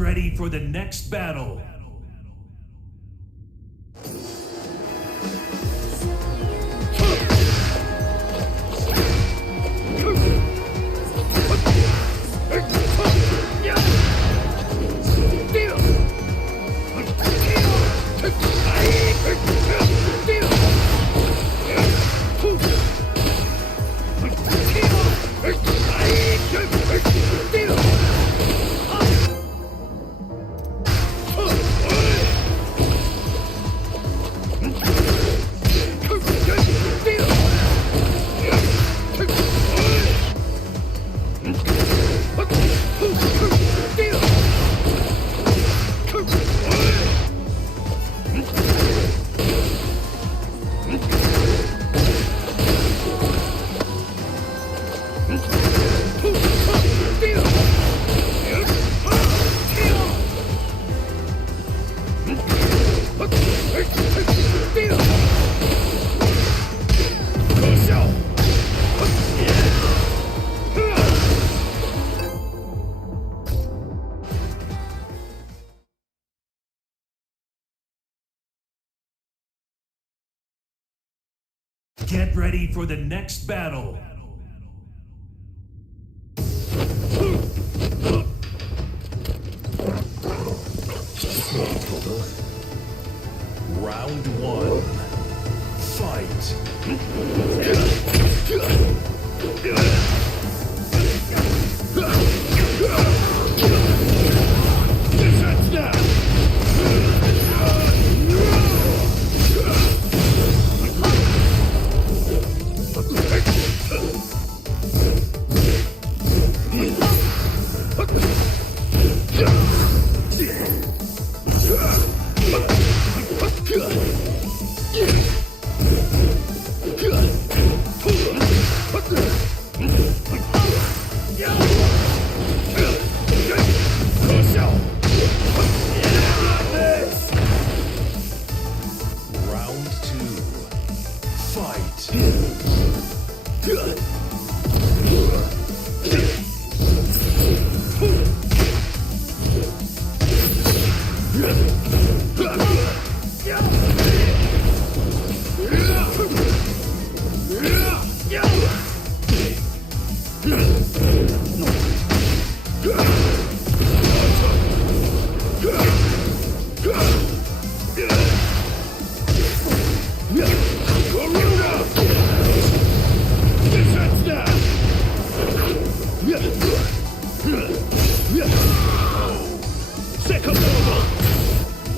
Get ready for the next battle. Get ready for the next battle. Round one. Fight.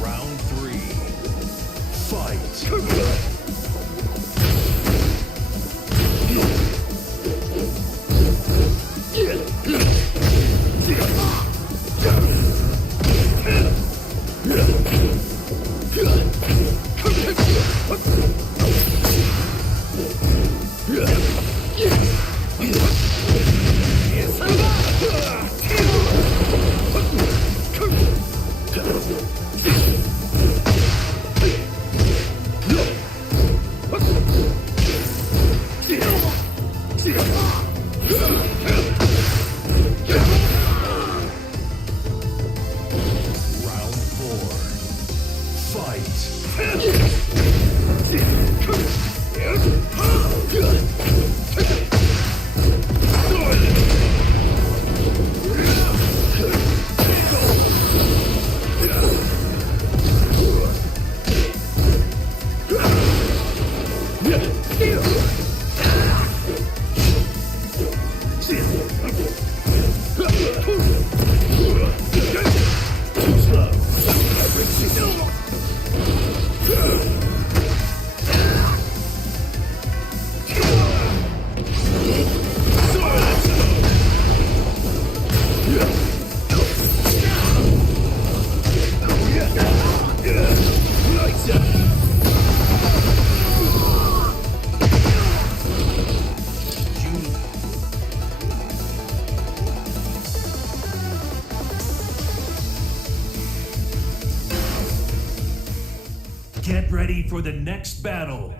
Round three. Fight. Get ready for the next battle.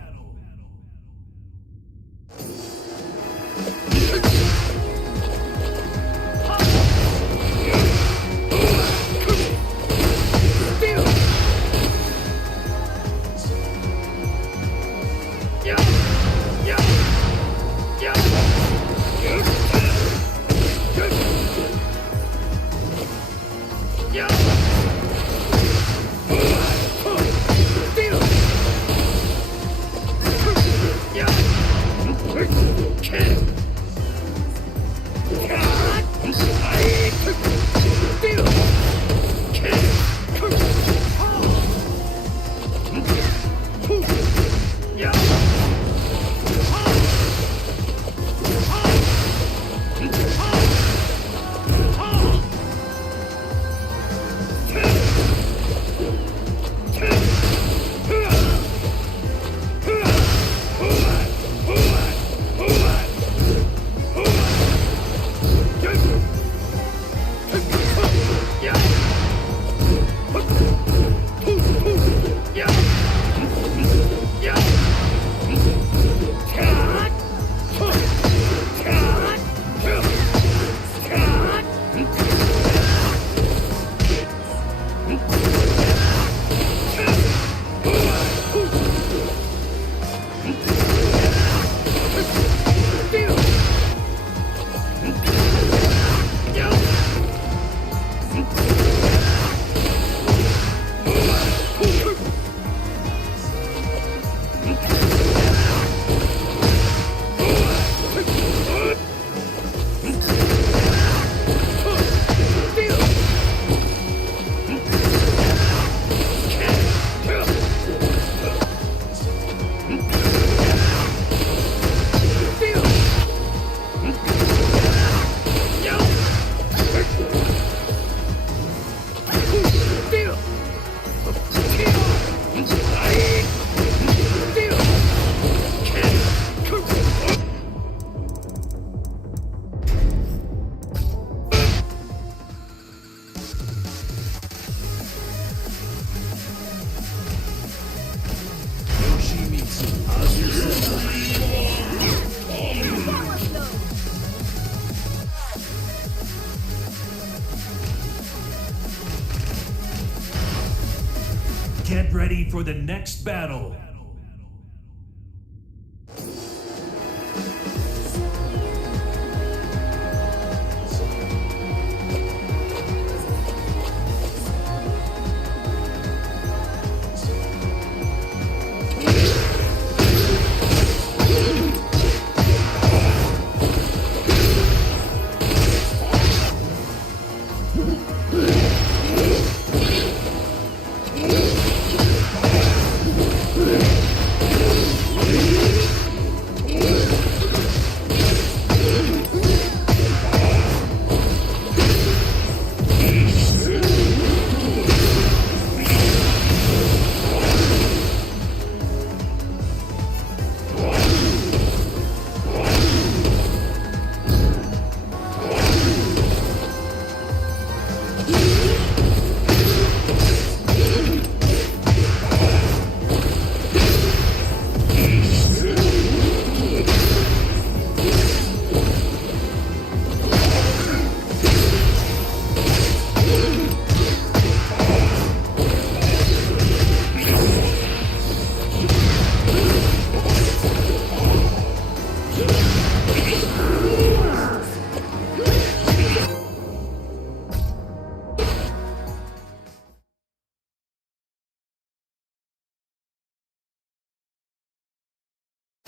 Get ready for the next battle.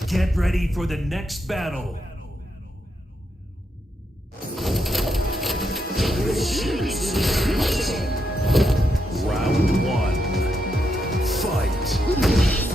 Get ready for the next battle. Round one. Fight.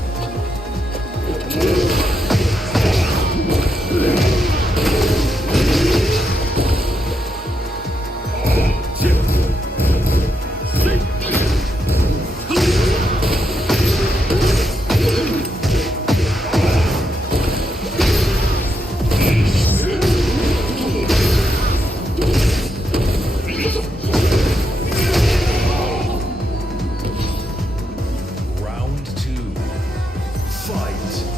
Fight.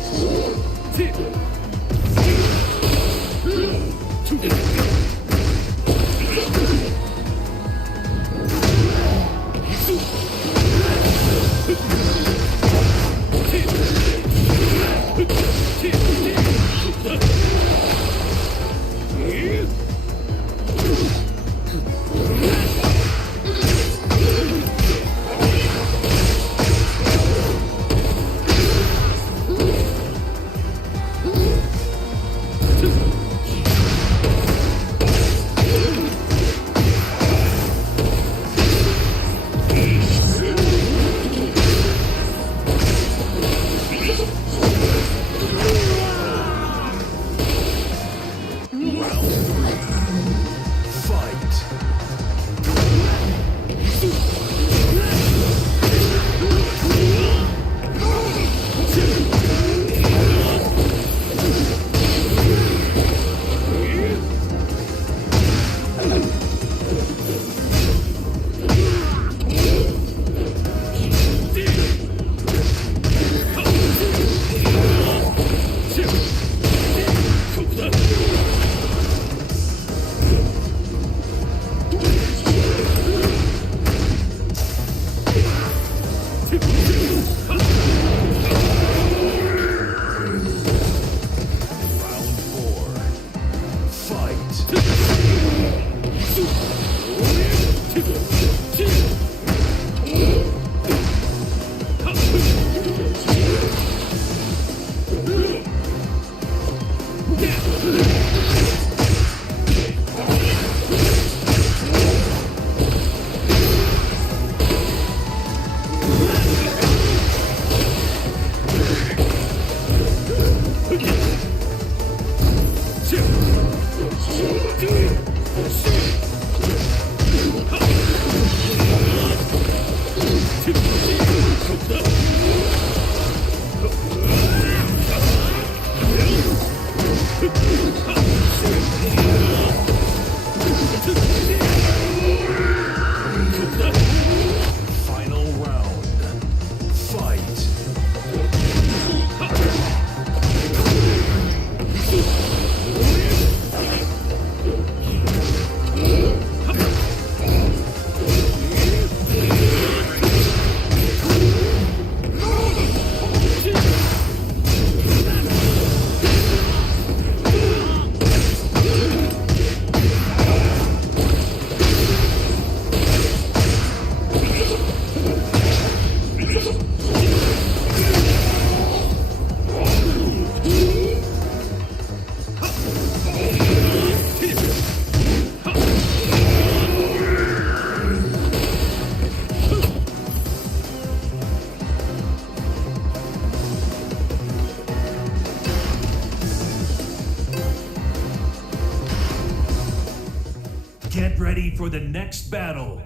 ready for the next battle.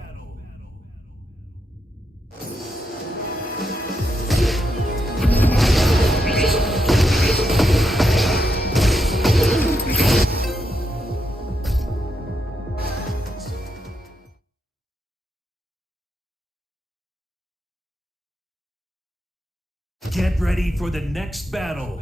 Get ready for the next battle.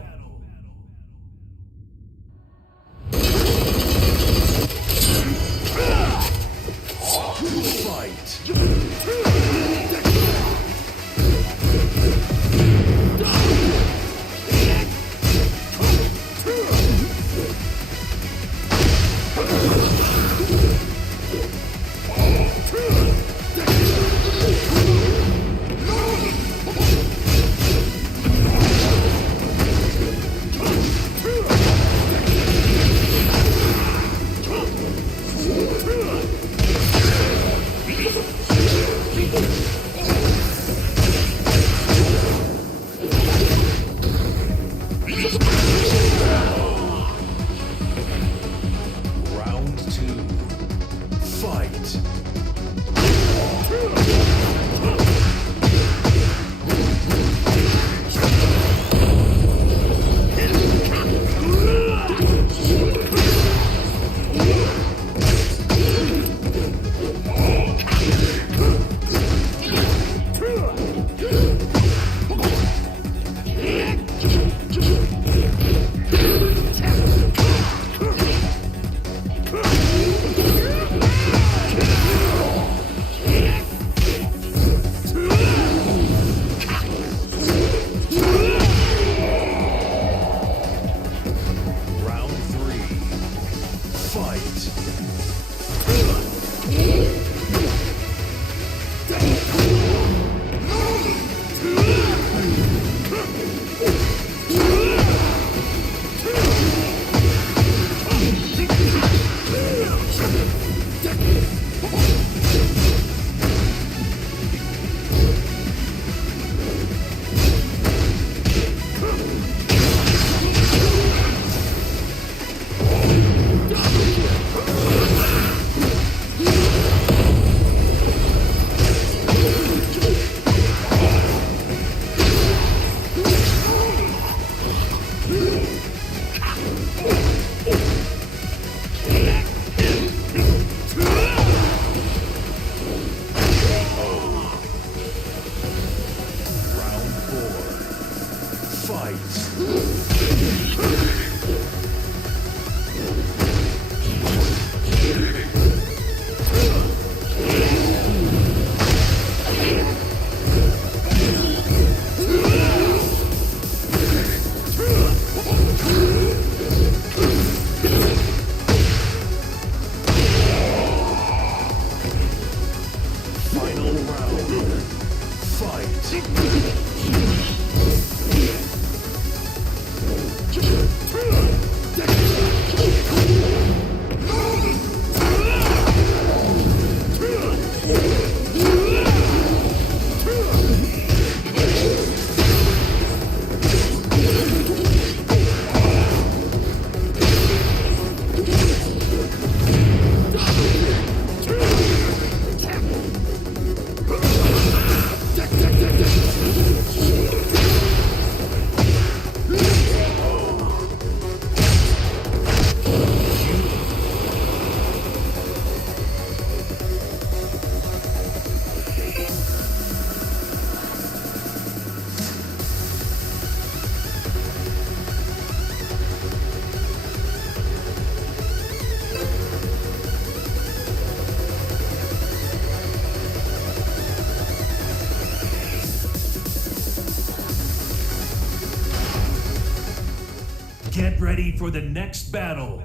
Get ready for the next battle.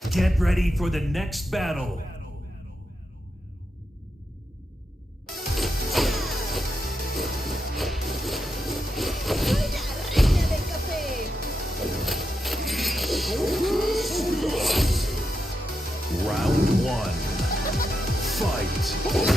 Get ready for the next battle. Round one. Fight.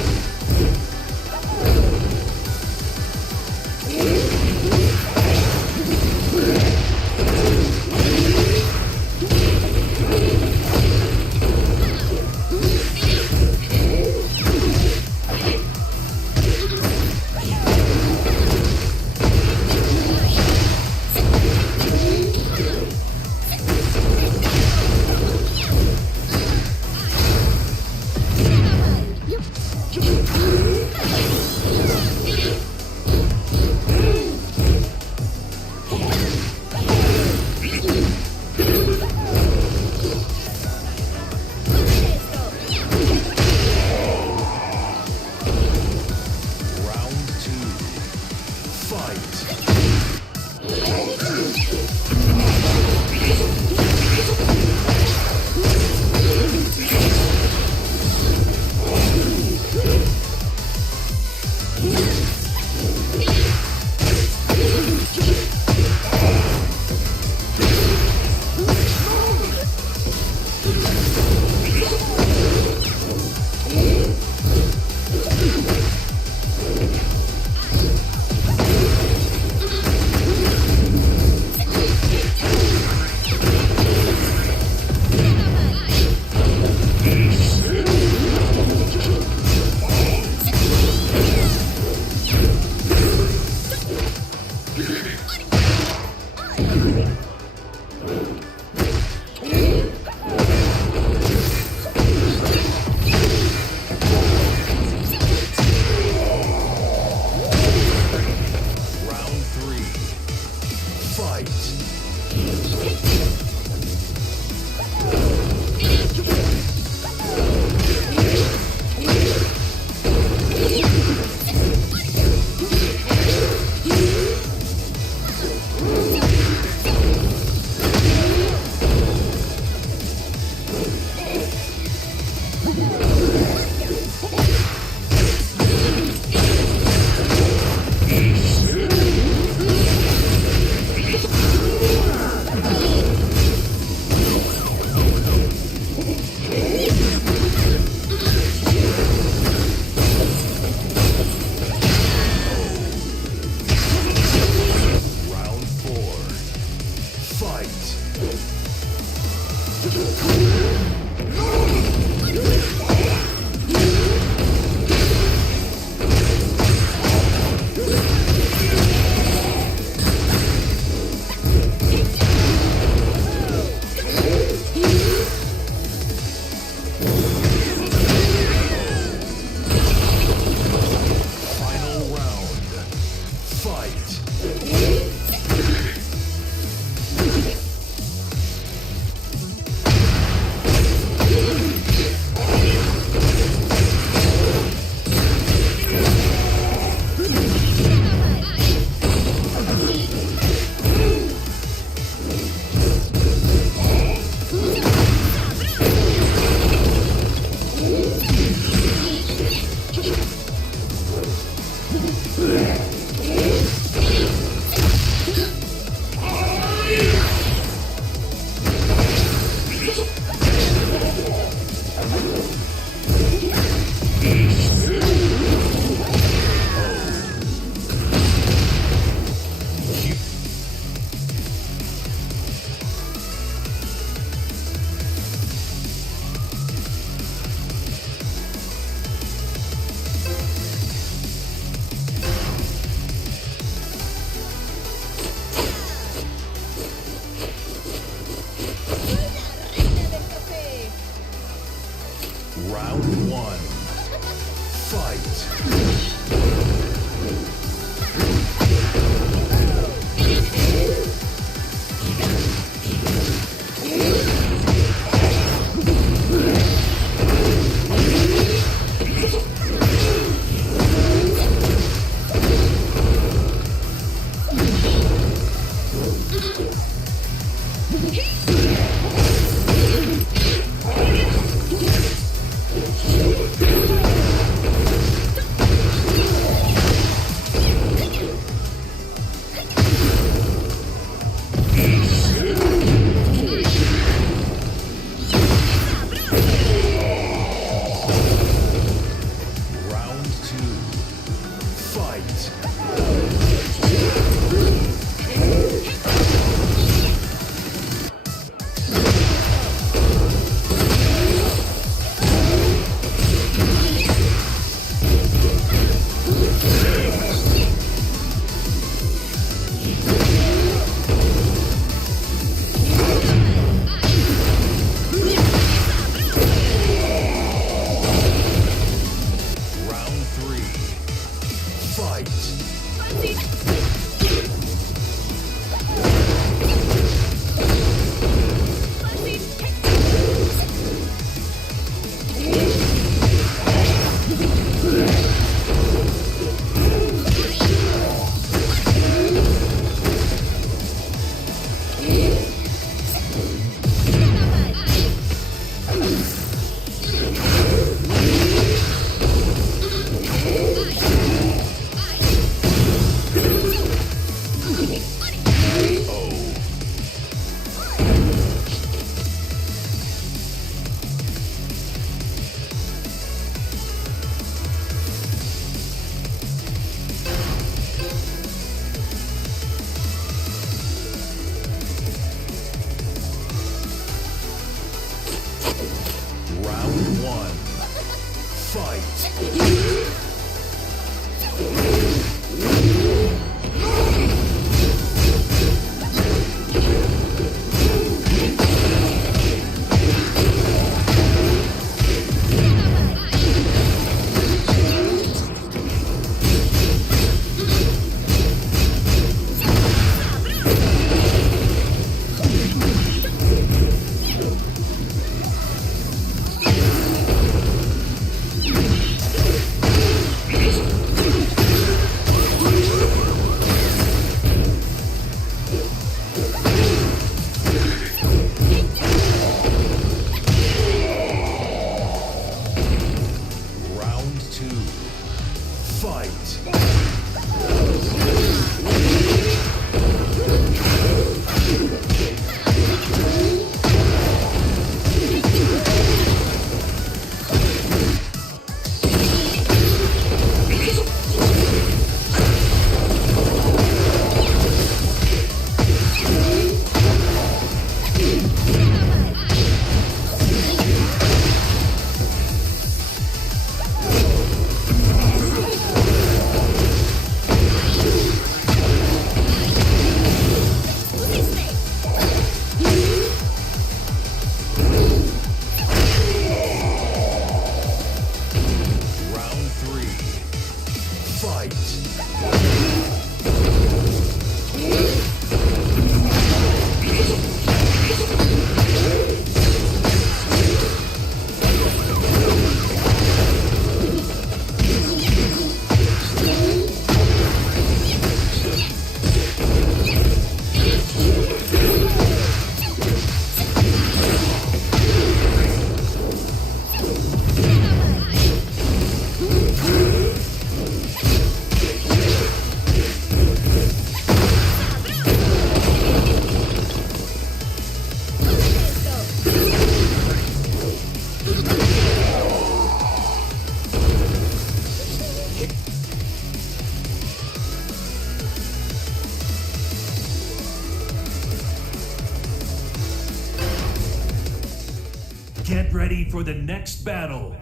Get ready for the next battle.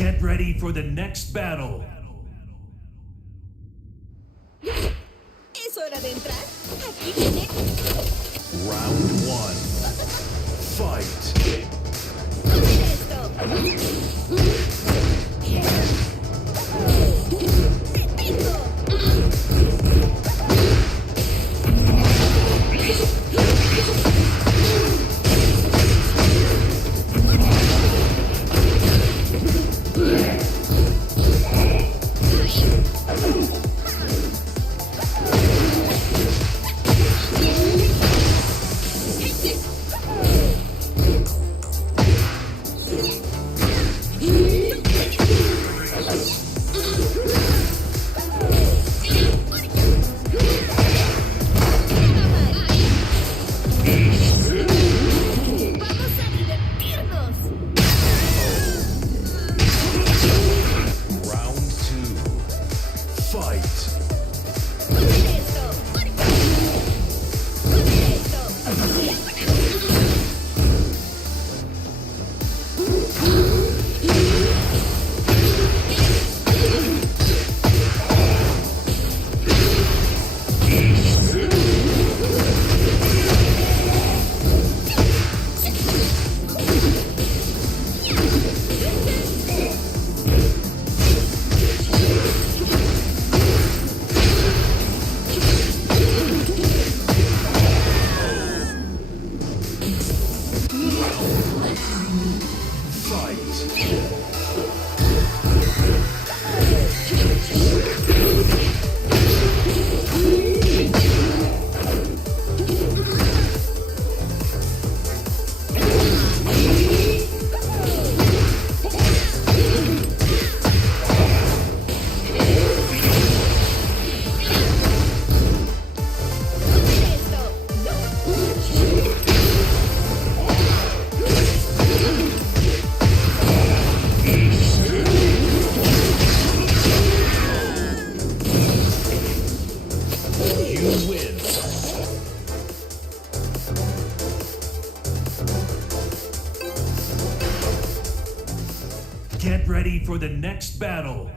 Get ready for the next battle. Es hora de entrar. Round one. Fight. Get ready for the next battle.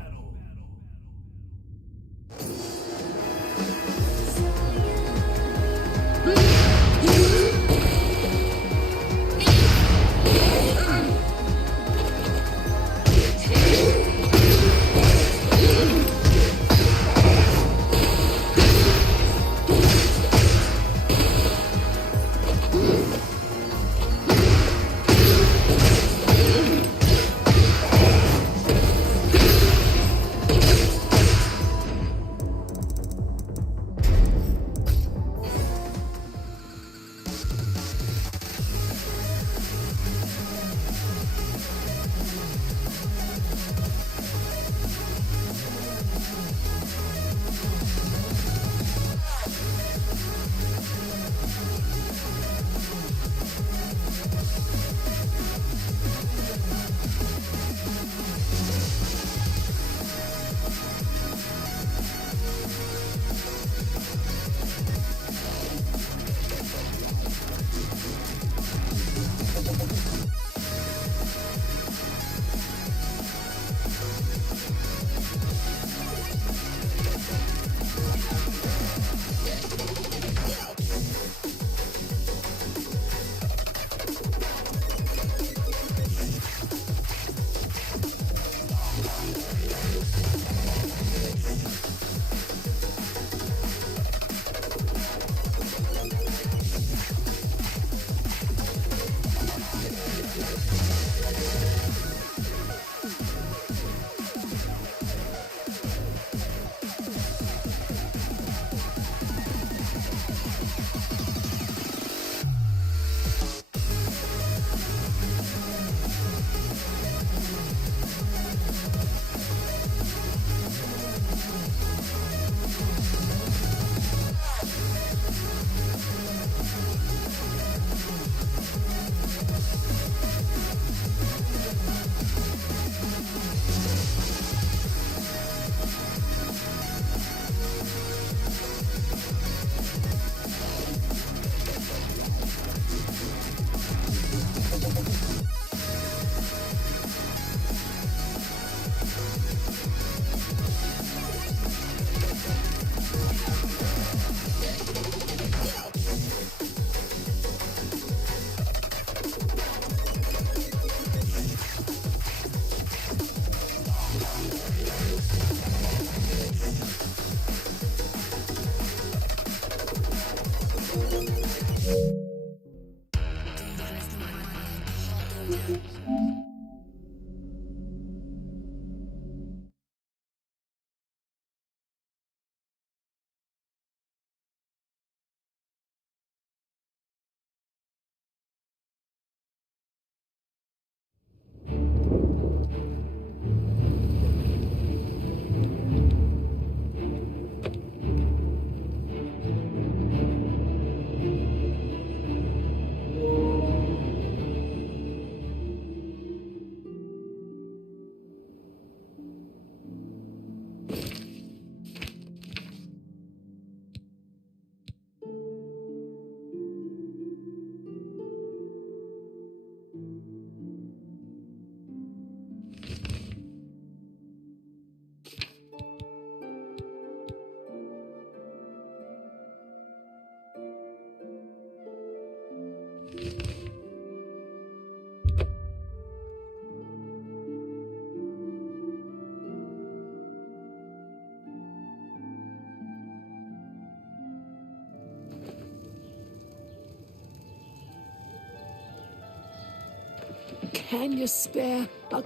Can you spare a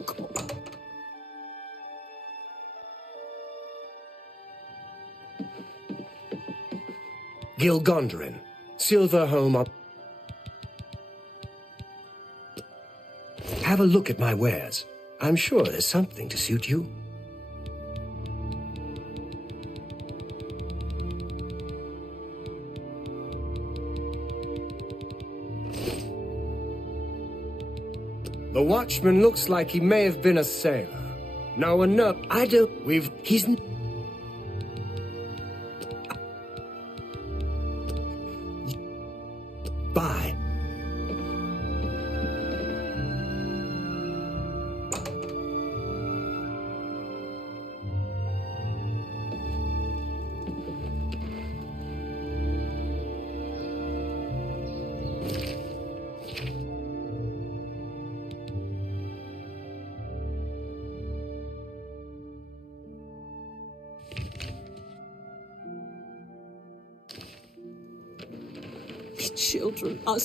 Gilgondrin, Silverholm up. Have a look at my wares. I'm sure there's something to suit you. The watchman looks like he may have been a sailor. No one knows. I don't. He's. Bye. children are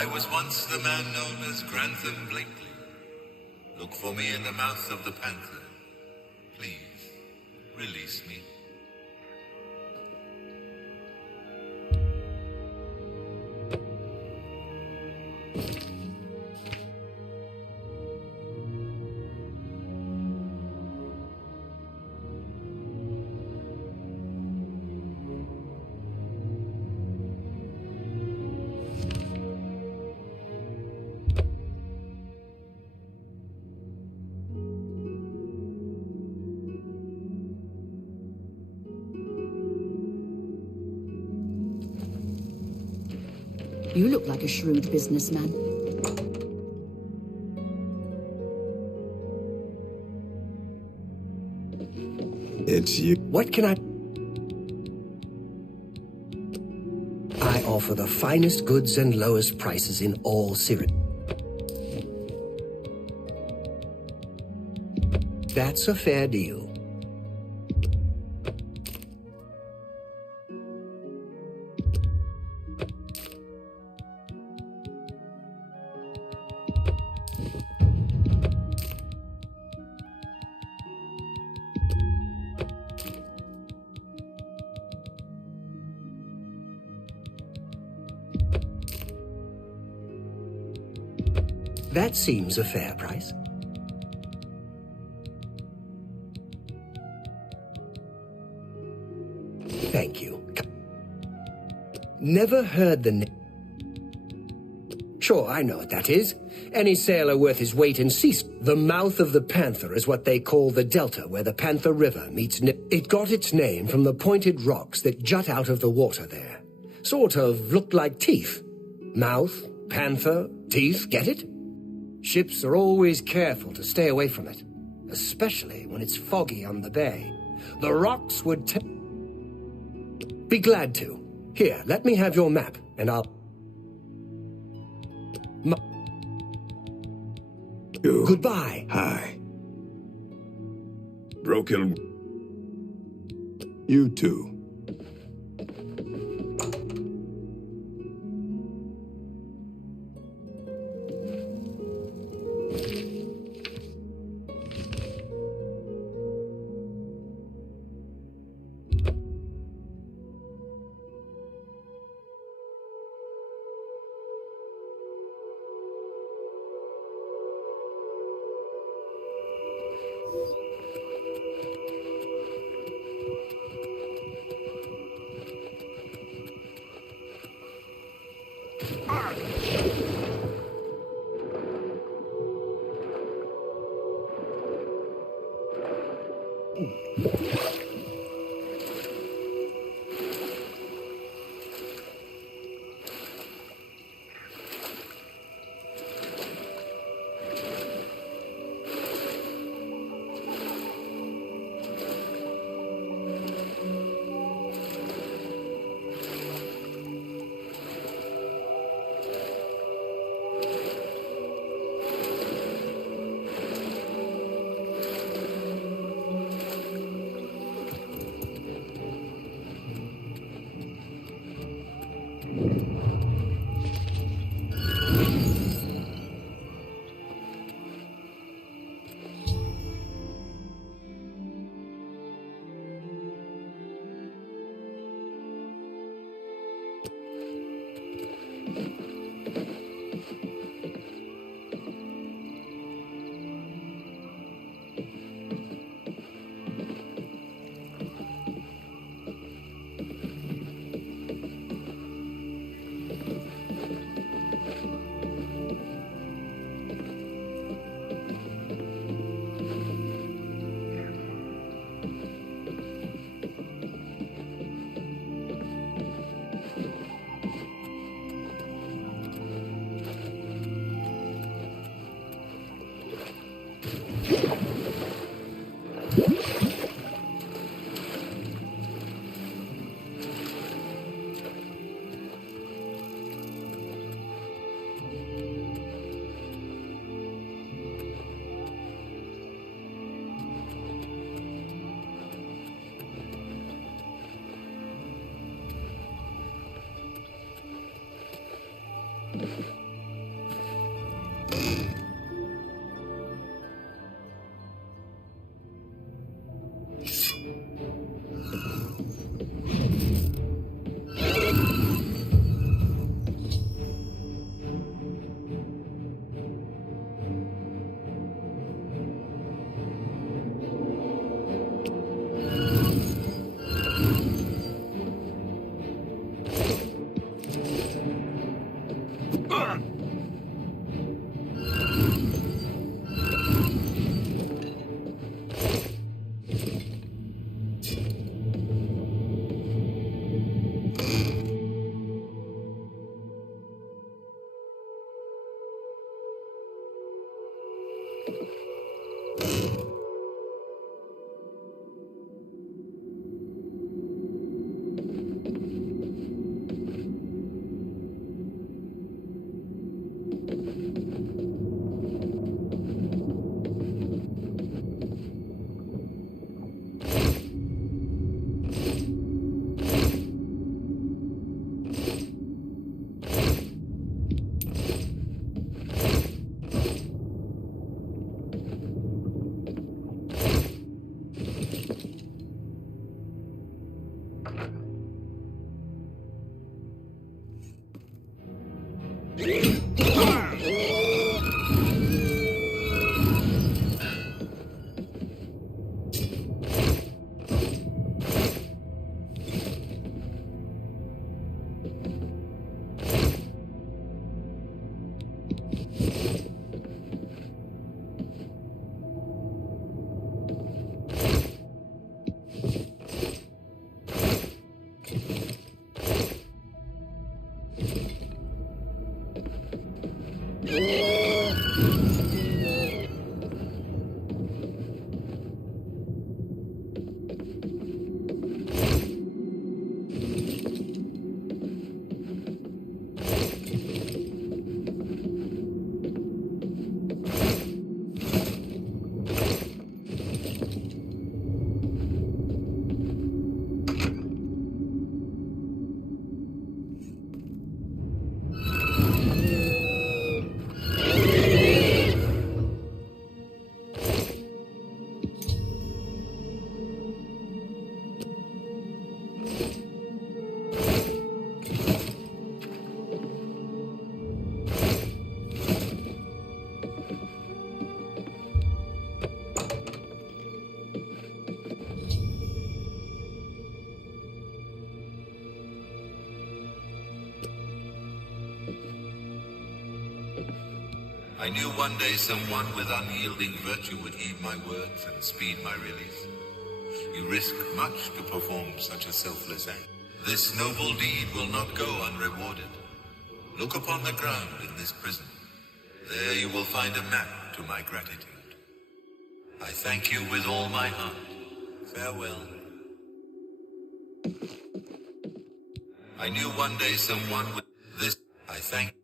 I was once the man known as Grantham Blakely. Look for me in the mouth of the panther. Please, release me. You look like a shrewd businessman. It's you. What can I offer the finest goods and lowest prices in all Syria. That's a fair deal. That seems a fair price. Thank you. Never heard the name. Sure, I know what that is. Any sailor worth his weight in sea. The mouth of the Panther is what they call the delta where the Panther River meets. It got its name from the pointed rocks that jut out of the water there. Sort of looked like teeth. Mouth, panther, teeth, get it? Ships are always careful to stay away from it, especially when it's foggy on the bay. The rocks would be glad to. Here, let me have your map, and I'll... Goodbye. Hi. Broken. You too. I knew one day someone with unyielding virtue would heed my words and speed my release. You risk much to perform such a selfless act. This noble deed will not go unrewarded. Look upon the ground in this prison. There you will find a map to my gratitude. I thank you with all my heart. Farewell. I knew one day someone with this. I thank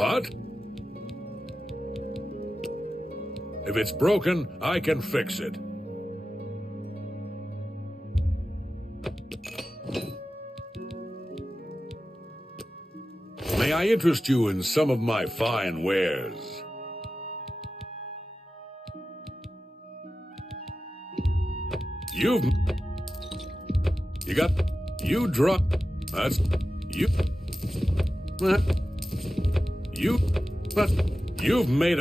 What? If it's broken, I can fix it. May I interest you in some of my fine wares? You drop. That's you. You've made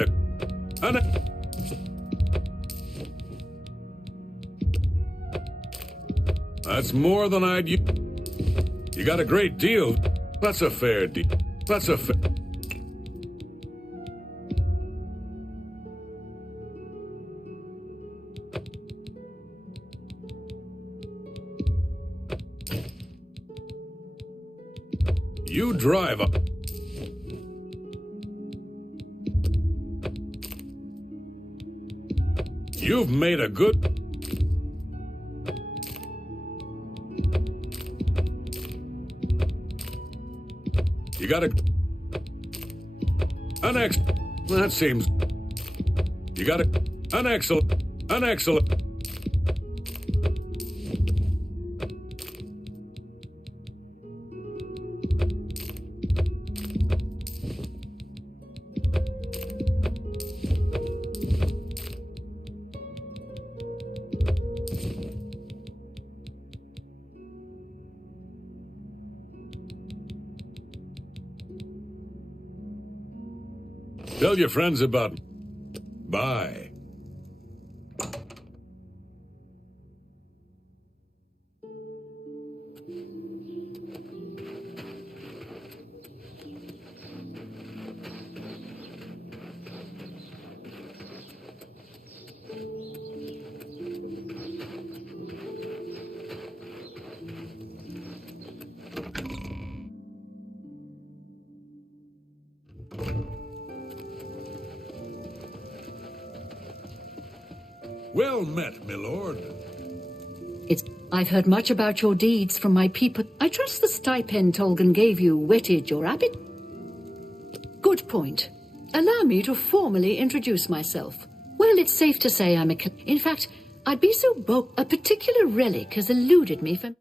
that's more than I'd. You got a great deal. That's a fair deal. That's a fair. You drive up. You've made a good... You got an that seems... You got an excellent... Tell your friends about... Bye. Well met, my lord. I've heard much about your deeds from my people. I trust the stipend Tolgan gave you whetted your appetite. Good point. Allow me to formally introduce myself. Well, it's safe to say I'm a... In fact, I'd be so bold. A particular relic has eluded me for...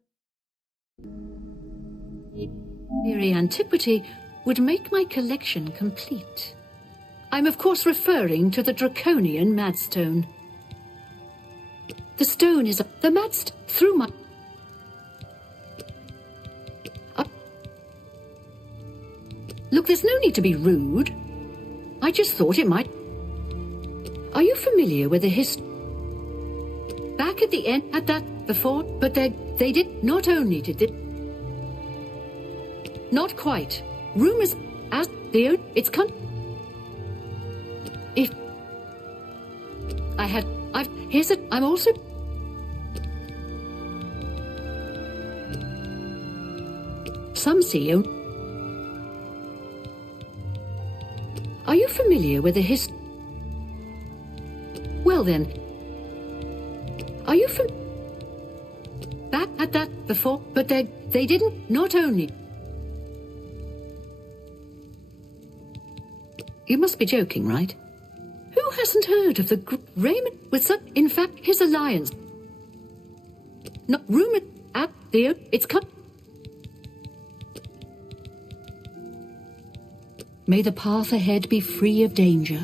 Very antiquity would make my collection complete. I'm of course referring to the draconian madstone. The stone is the madstone through my... Look, there's no need to be rude. I just thought it might... Are you familiar with the Back at the end, at that before, but they did, not only did they... Not quite. Rumors, as the... It's come... If... Here's it, I'm also... Some CEO... Are you familiar with the Well then... Are you Back at that before, but they didn't, not only... You must be joking, right? Who hasn't heard of the Raymond with such... In fact, his alliance... Not rumored at the... It's come... May the path ahead be free of danger.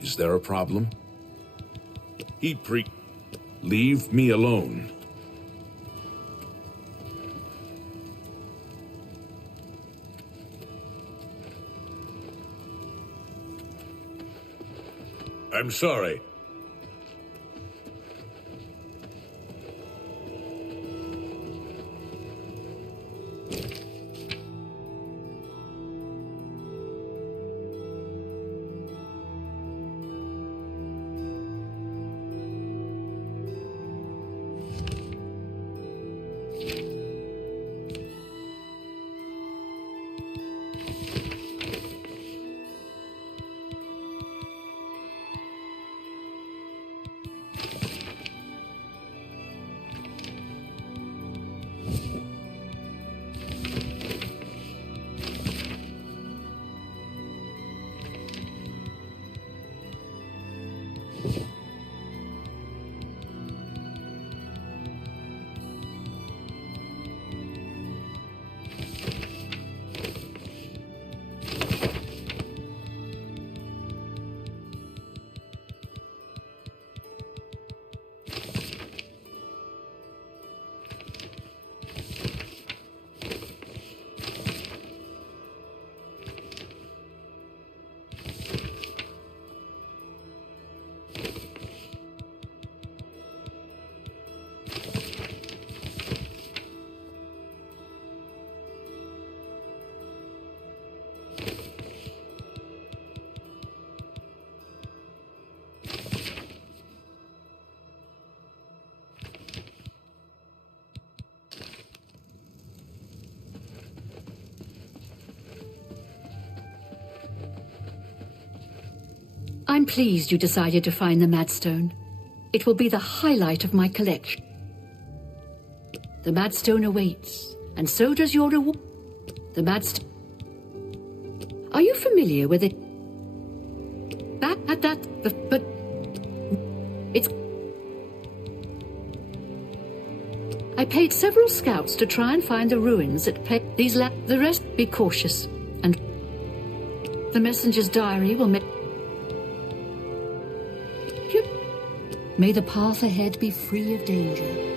Is there a problem? Leave me alone. I'm sorry. I'm pleased you decided to find the Madstone. It will be the highlight of my collection. The Madstone awaits, and so does your reward. The Madstone... Are you familiar with it? Back at that... But... It's... I paid several scouts to try and find the ruins that these the rest be cautious, and... The messenger's diary will make... May the path ahead be free of danger.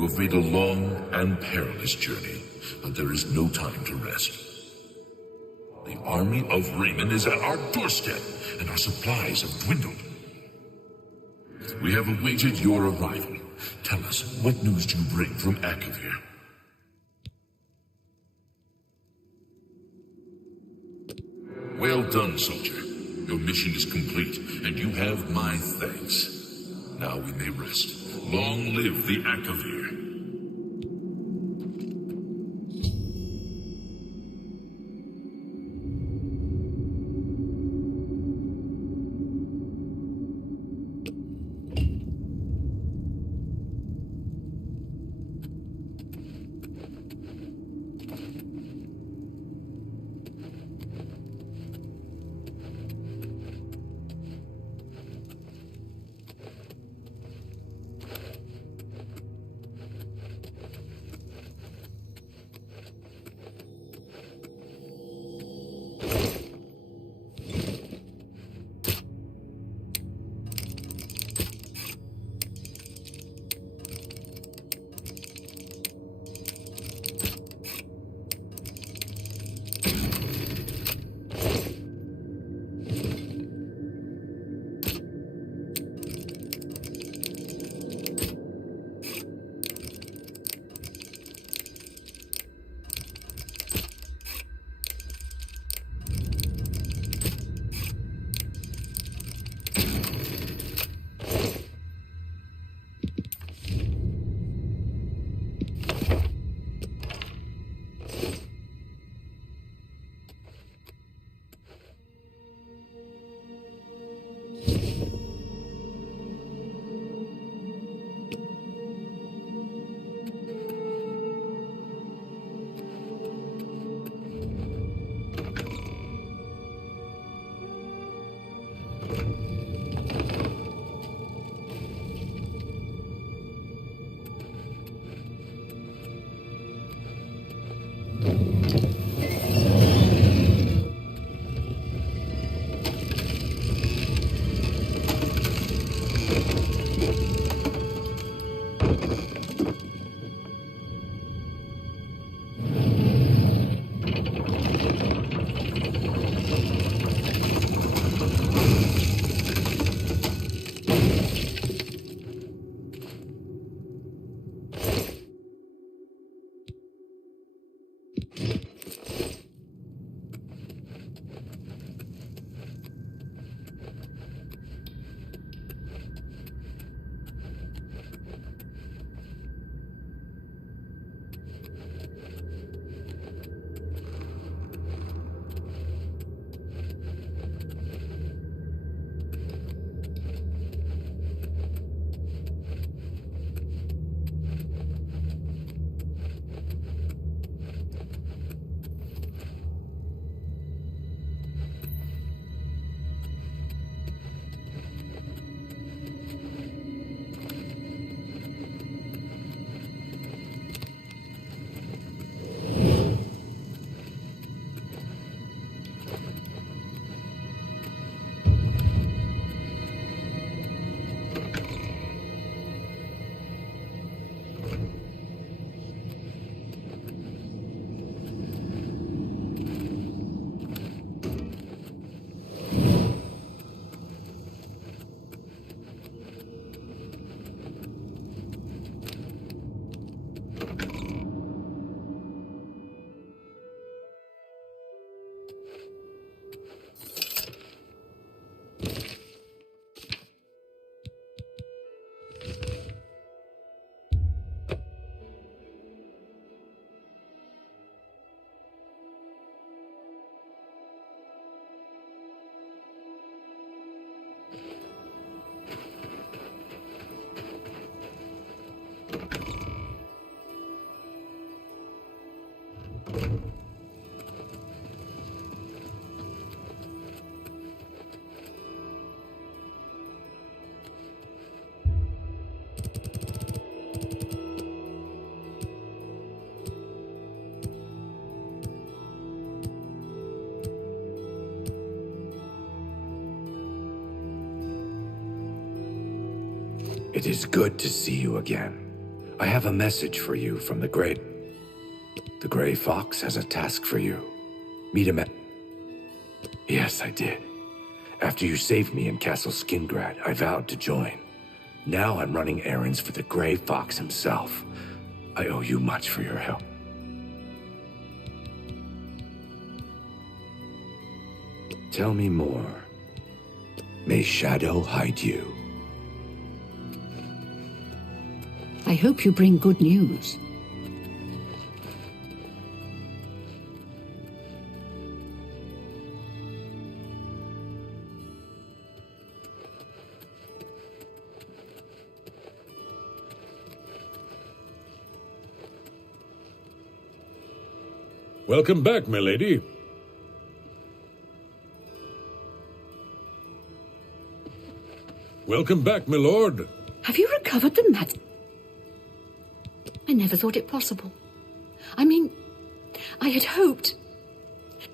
You have made a long and perilous journey, but there is no time to rest. The army of Raymond is at our doorstep, and our supplies have dwindled. We have awaited your arrival. Tell us, what news do you bring from Akavir? Well done, soldier. Your mission is complete, and you have my thanks. Now we may rest. Long live the Akavir. It is good to see you again. I have a message for you from the Grey. The Grey Fox has a task for you. Meet him at... Yes, I did. After you saved me in Castle Skingrad, I vowed to join. Now I'm running errands for the Grey Fox himself. I owe you much for your help. Tell me more. May Shadow hide you. I hope you bring good news. Welcome back, my lady. Welcome back, my lord. Have you recovered the mat? I never thought it possible. I mean, I had hoped.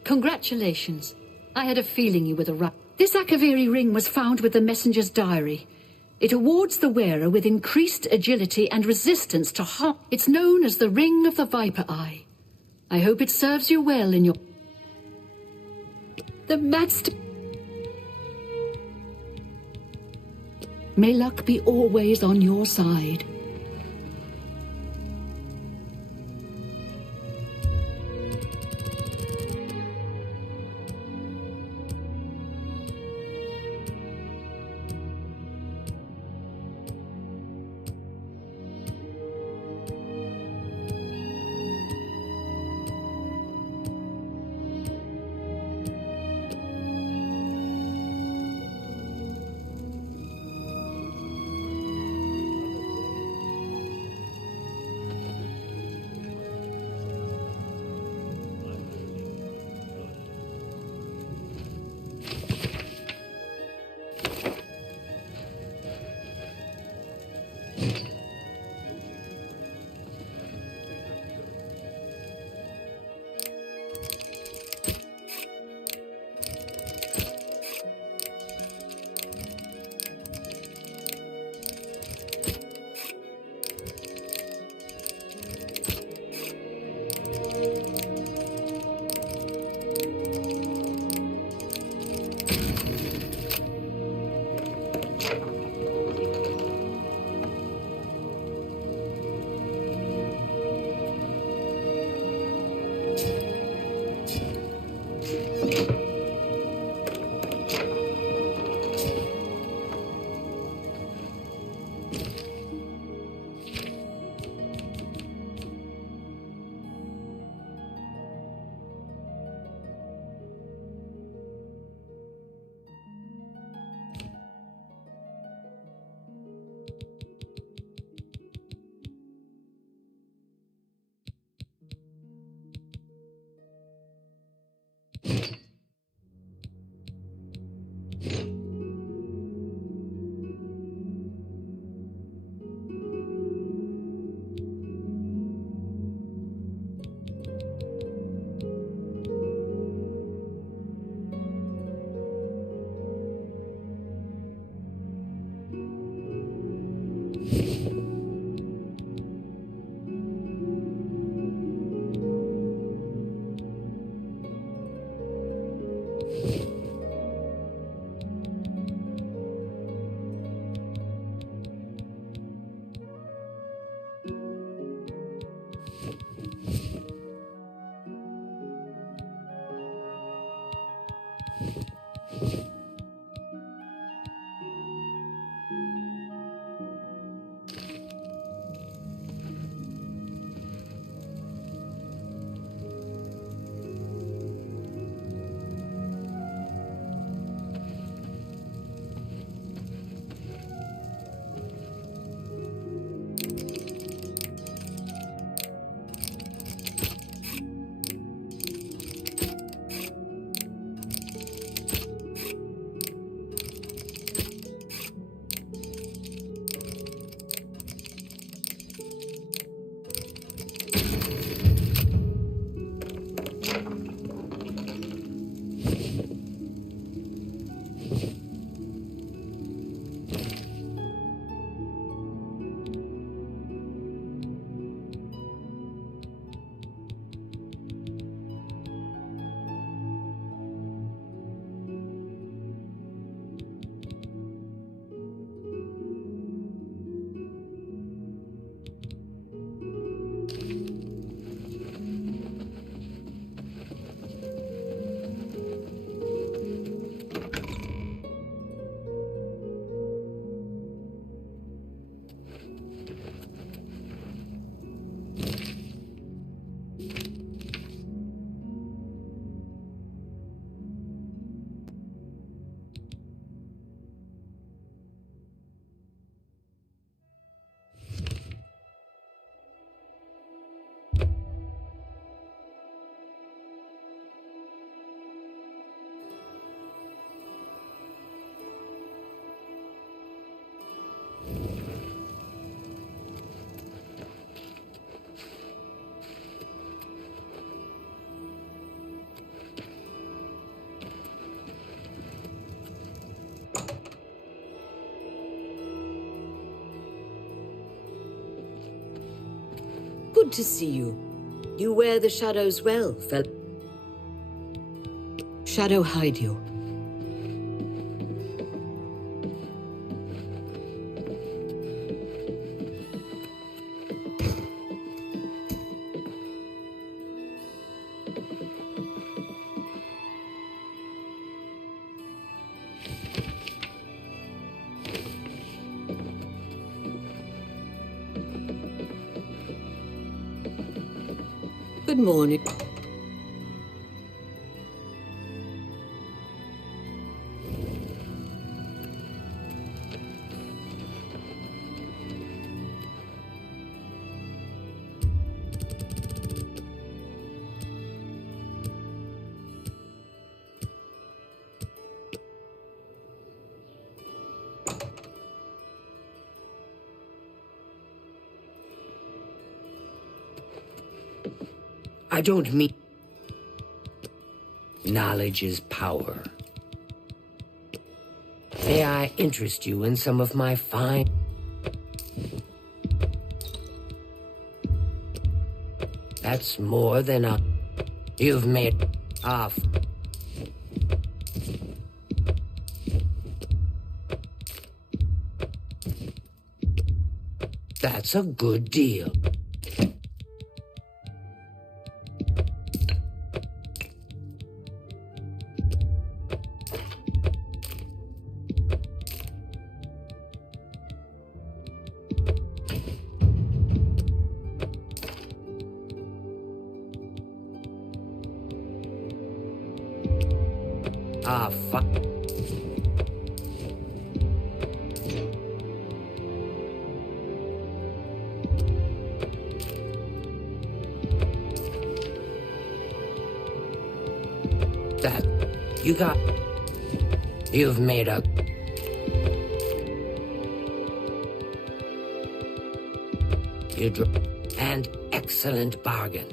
Congratulations. I had a feeling you were the right. This Akaviri ring was found with the messenger's diary. It awards the wearer with increased agility and resistance to harm. It's known as the Ring of the Viper Eye. I hope it serves you well in your... The May luck be always on your side. Good to see you. You wear the shadows well, fellow. Shadow hide you. Good morning. I don't mean... Knowledge is power. May I interest you in some of my fine... That's more than a... You've made off. That's a good deal. Ah, fuck. That... You got... You've made a... An excellent bargain.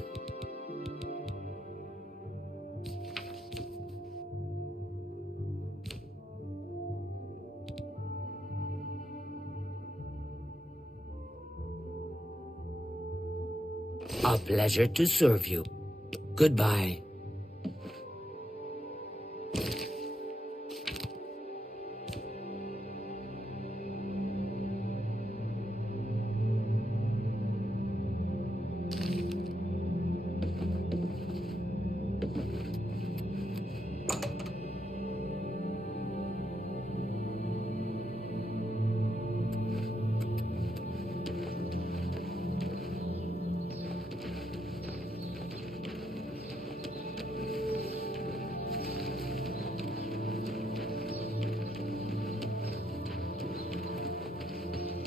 A pleasure to serve you. Goodbye.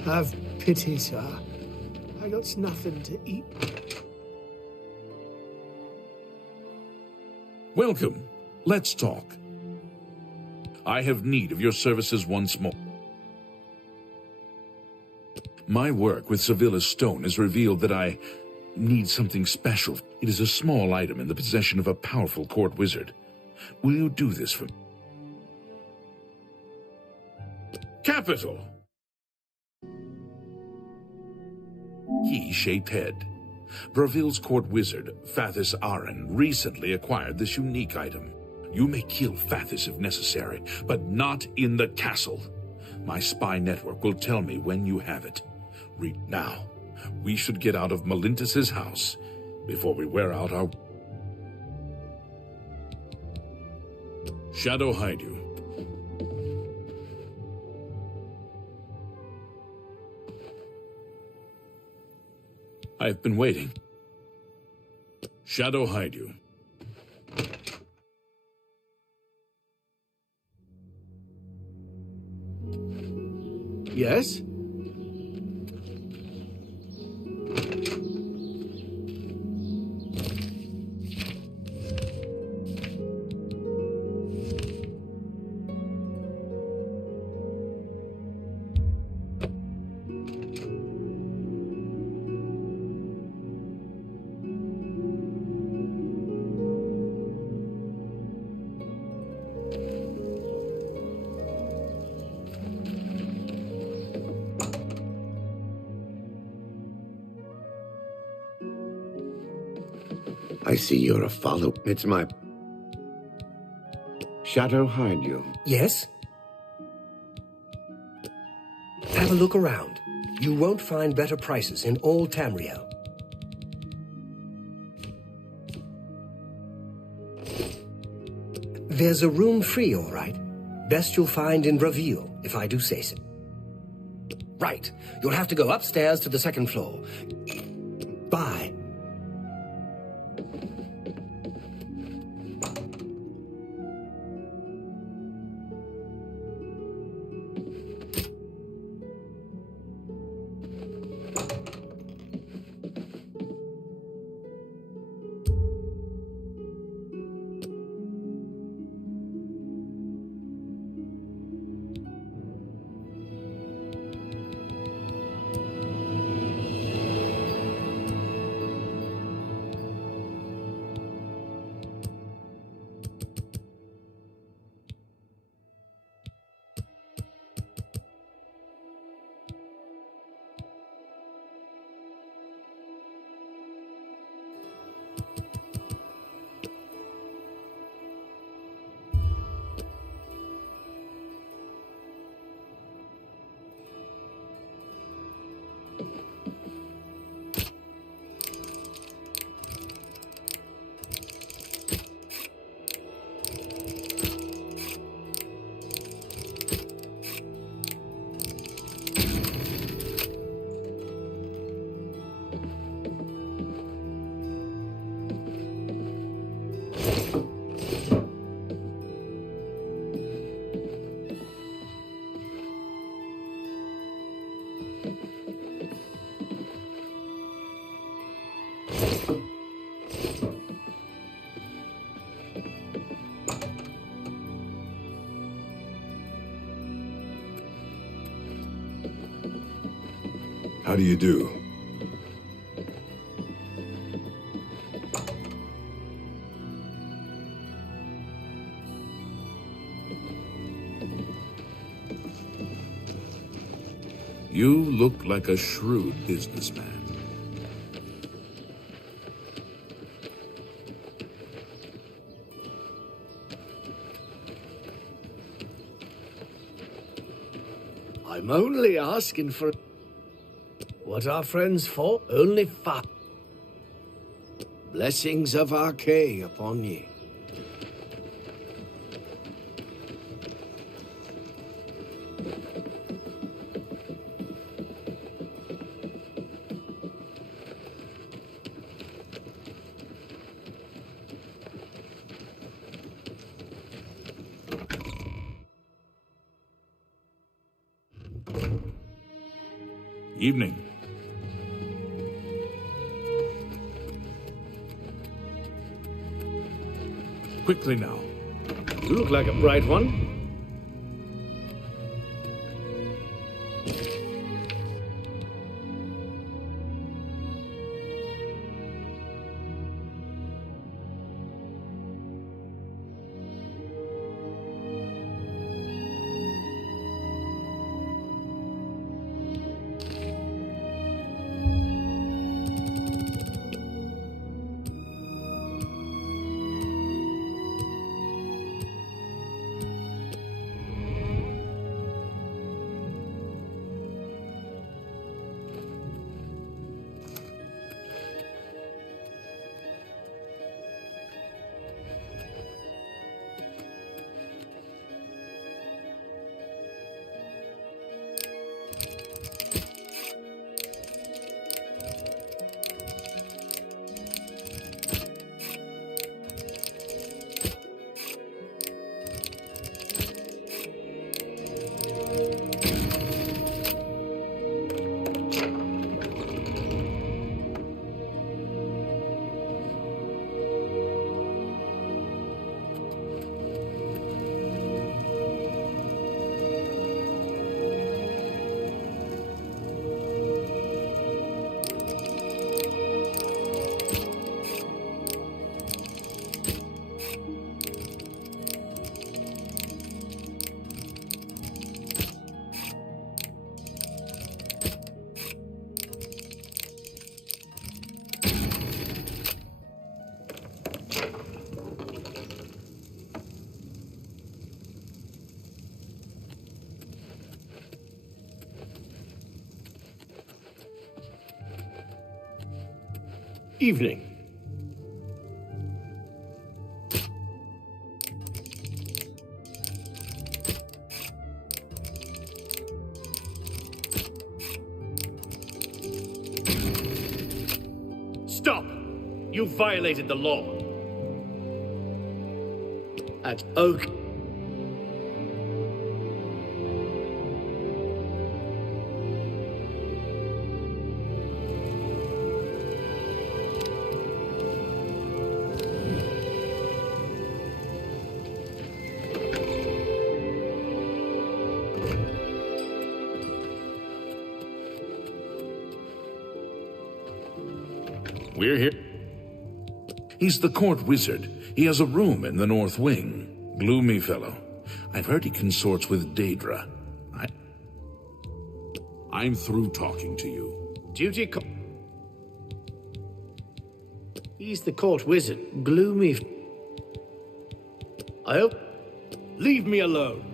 Have pity, sir. I got nothing to eat. Welcome. Let's talk. I have need of your services once more. My work with Sevilla's stone has revealed that I need something special. It is a small item in the possession of a powerful court wizard. Will you do this for me? Capital! He-shaped head. Braville's court wizard, Fathis Aren, recently acquired this unique item. You may kill Fathis if necessary, but not in the castle. My spy network will tell me when you have it. Read now. We should get out of Melintus's house before we wear out our... Shadow hide you. I've been waiting. Shadow hide you. Yes? I see you're a follower. It's my... Shadow hide you. Yes? Have a look around. You won't find better prices in all Tamriel. There's a room free, all right. Best you'll find in Bravil, if I do say so. Right. You'll have to go upstairs to the second floor. Bye. How do you do? You look like a shrewd businessman. I'm only asking for... What are friends for? Only fun. Blessings of Archay upon ye. Evening. Quickly now. You look like a bright one. Evening. Stop! You violated the law. At Oak. We're here. He's the court wizard. He has a room in the north wing. Gloomy fellow. I've heard he consorts with Daedra. I'm through talking to you. Duty He's the court wizard. Gloomy. I hope. Leave me alone.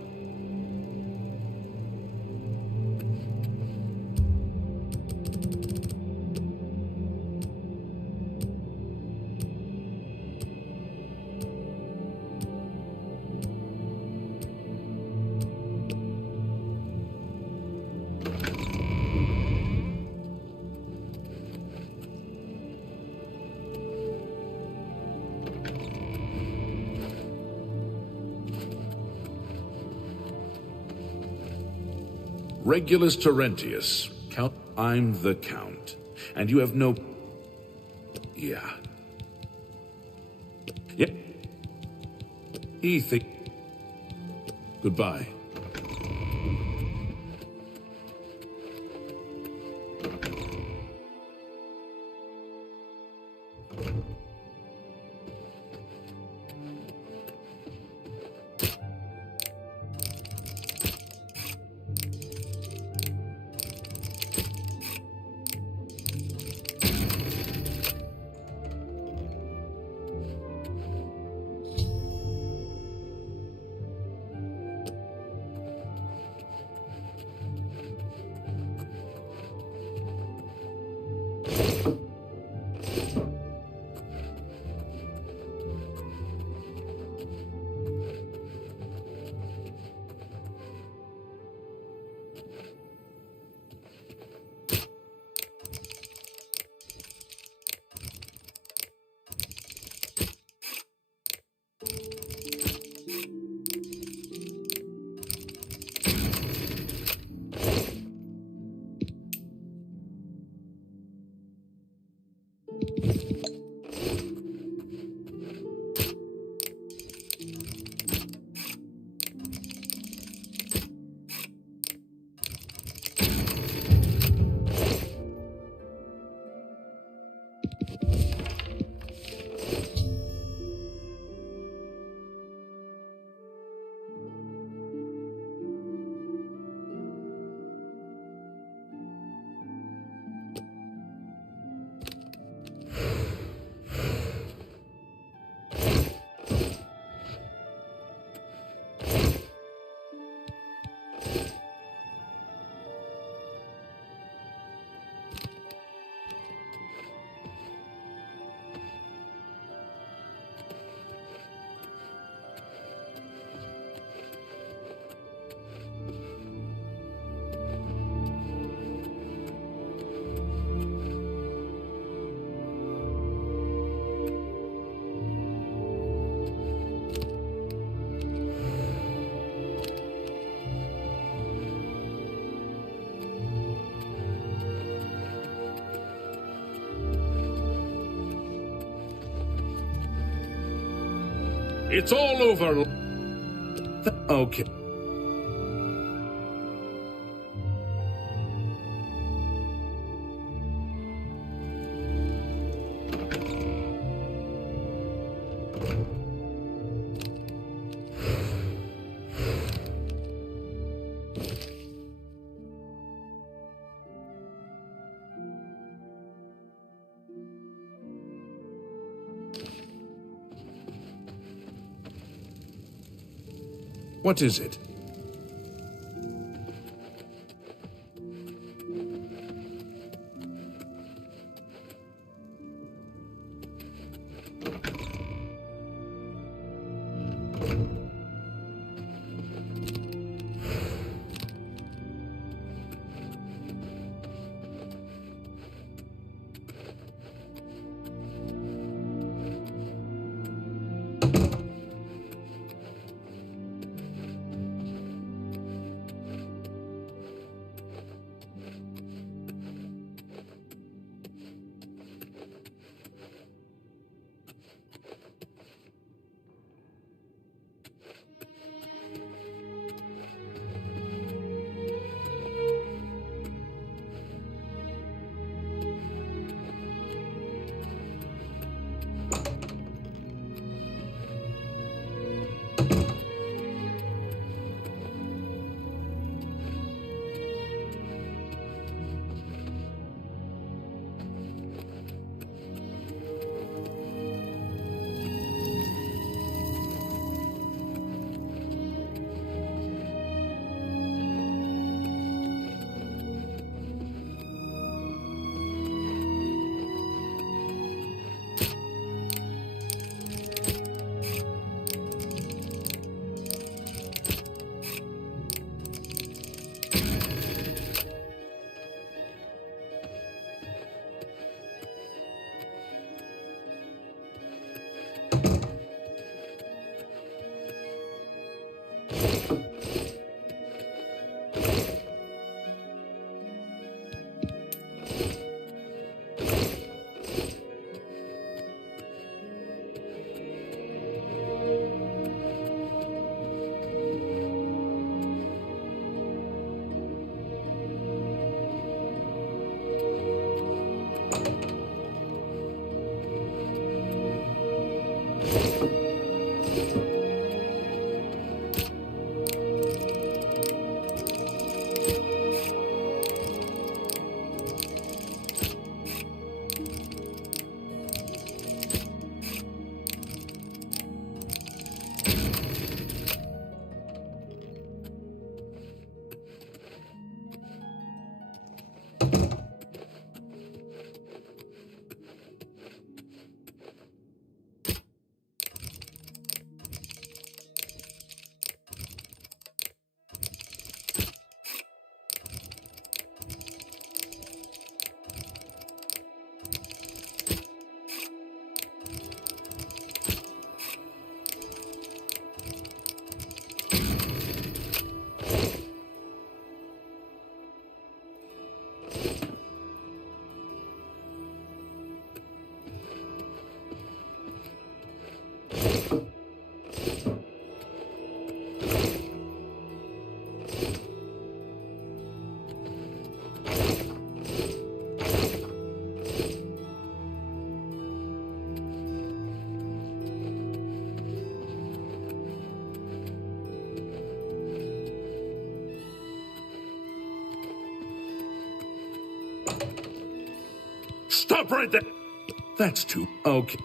Regulus Terentius. Count. I'm the Count. And you have no... Yeah. Yep. Goodbye. It's all over. Okay. What is it? Stop right there! That's too... Okay.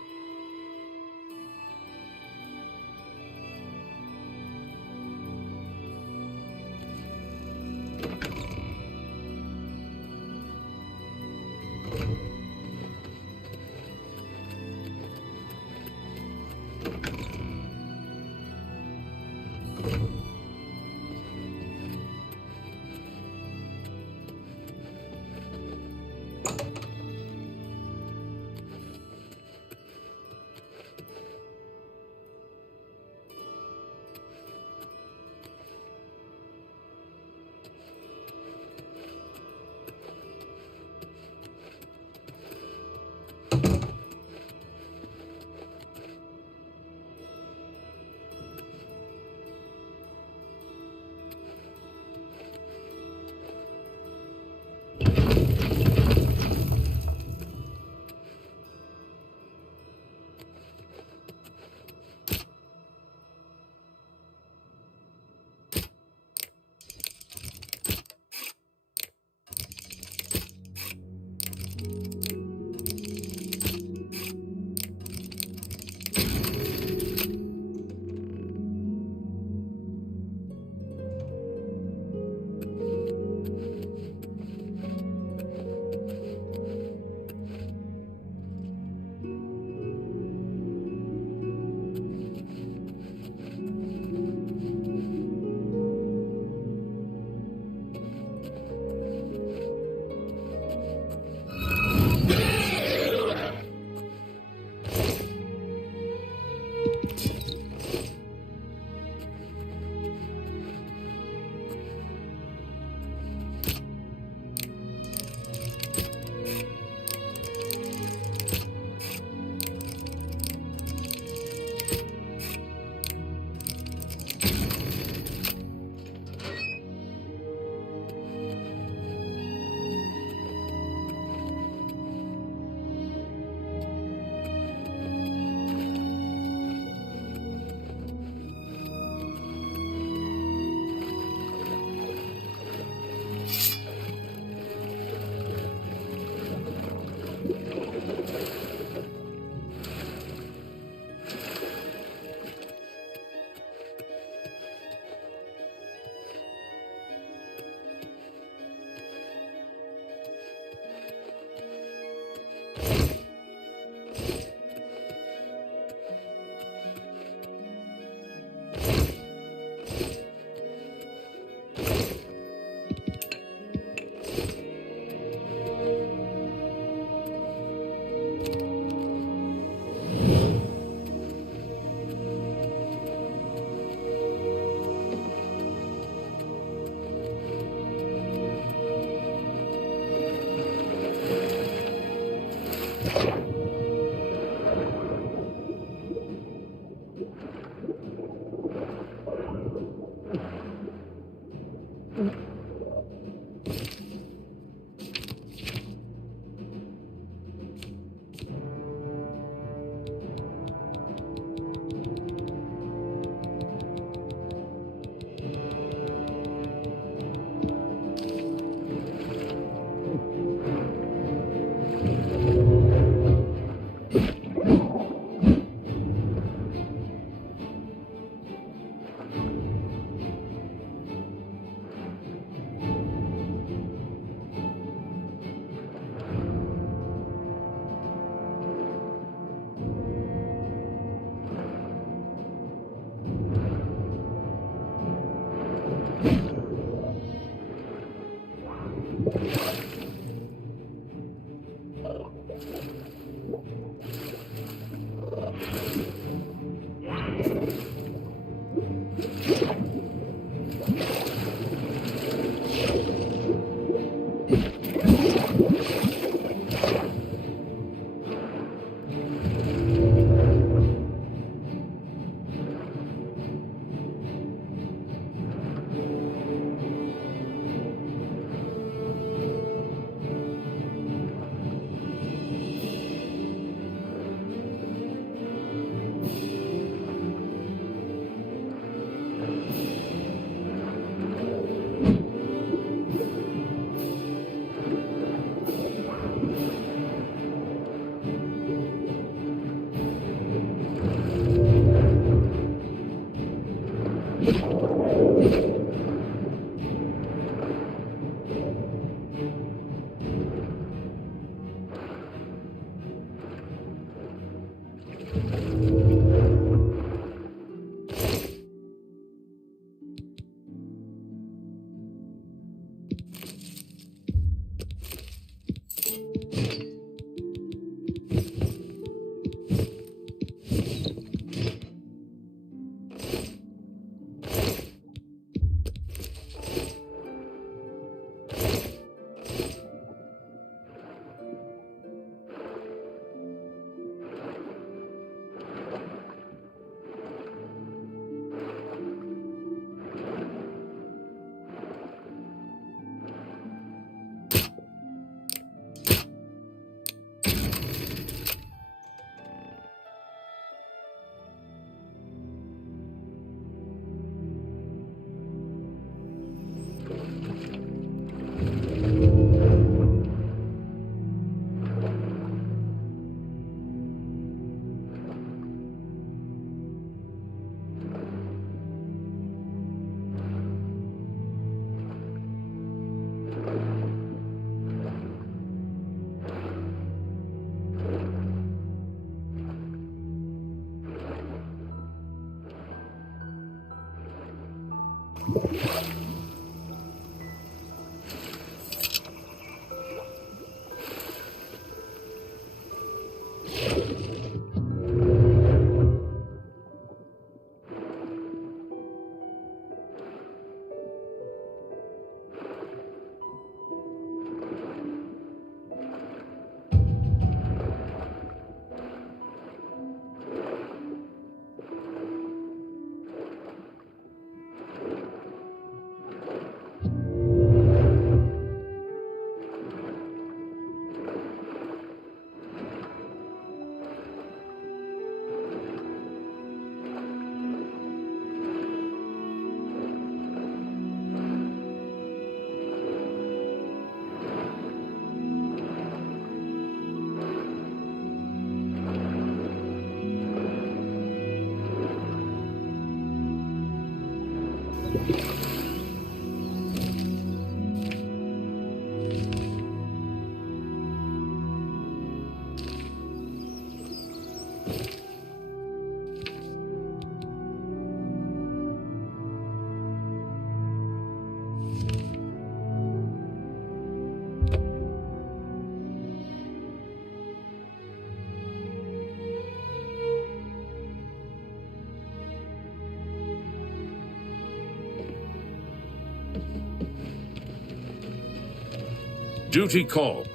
Duty call.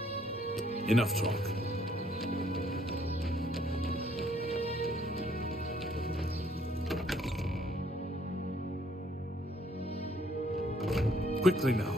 Enough talk. Quickly now.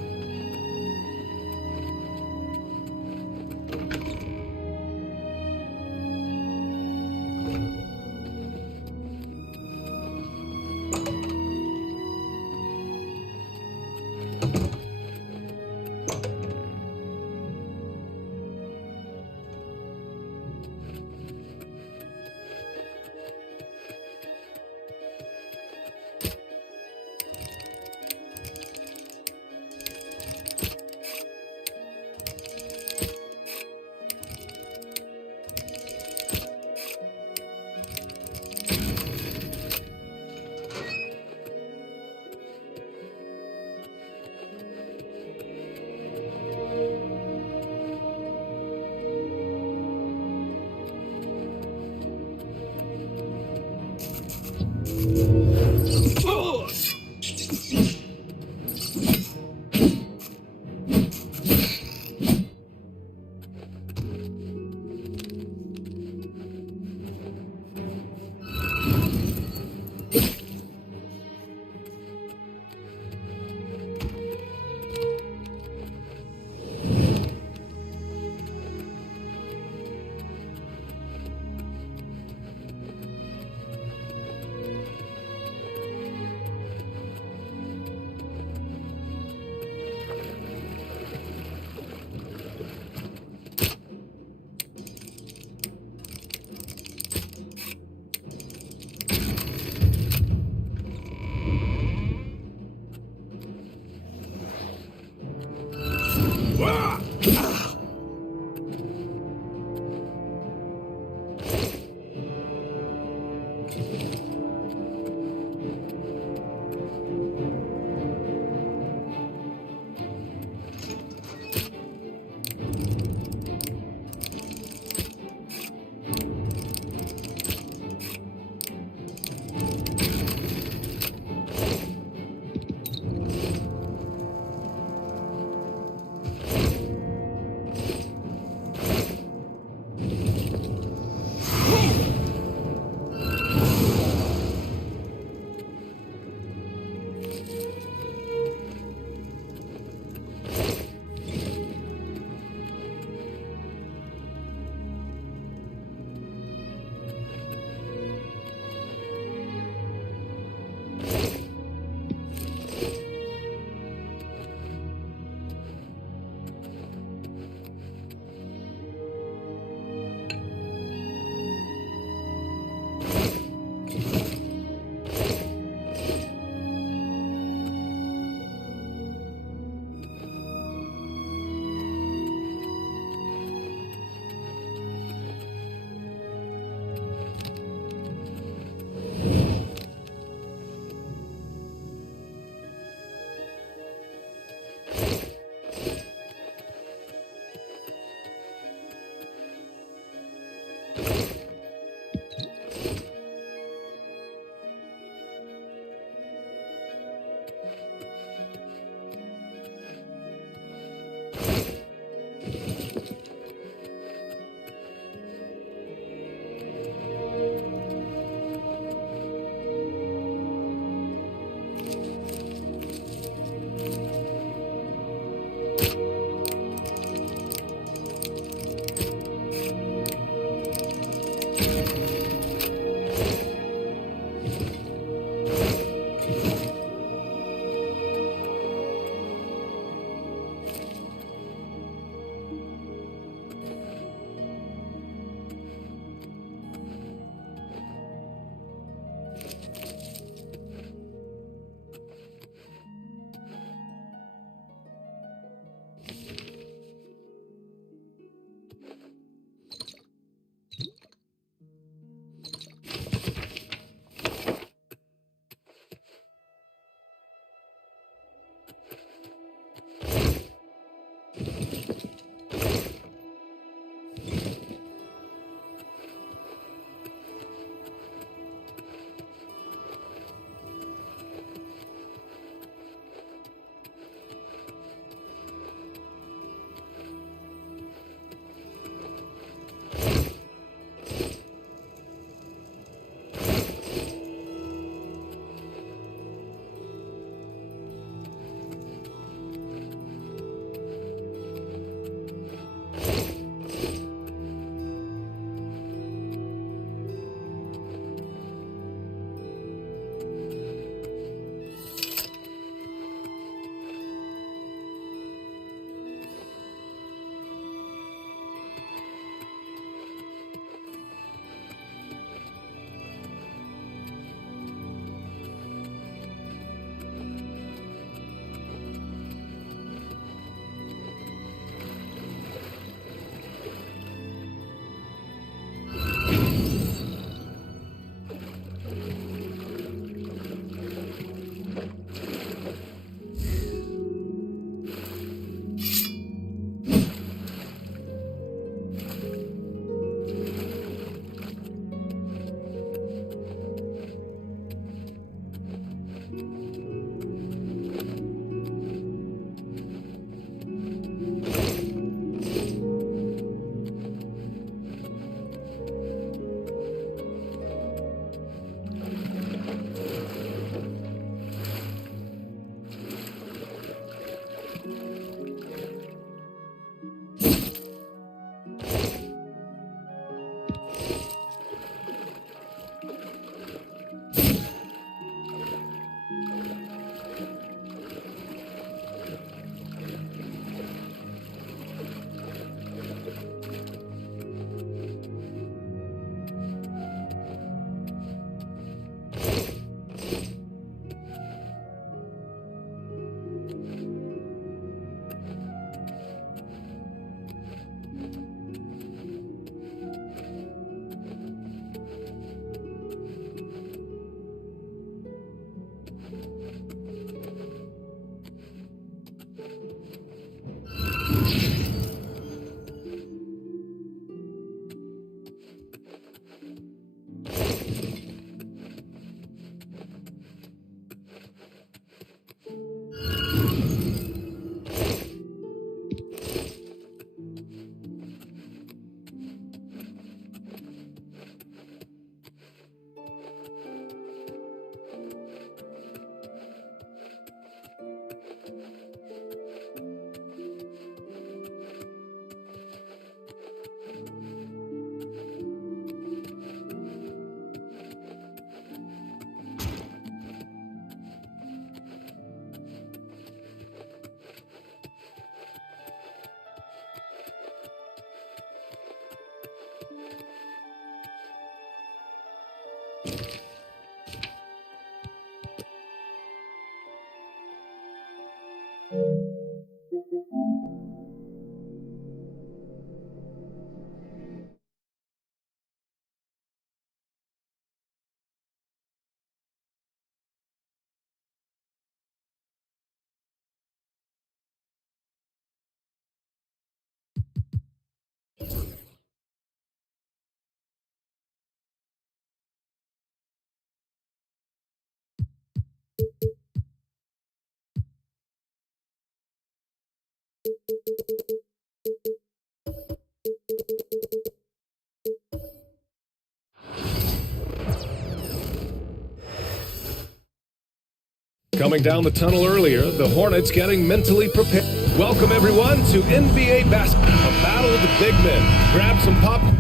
Coming down the tunnel earlier, the Hornets getting mentally prepared. Welcome everyone to NBA basketball, a battle of the big men. Grab some popcorn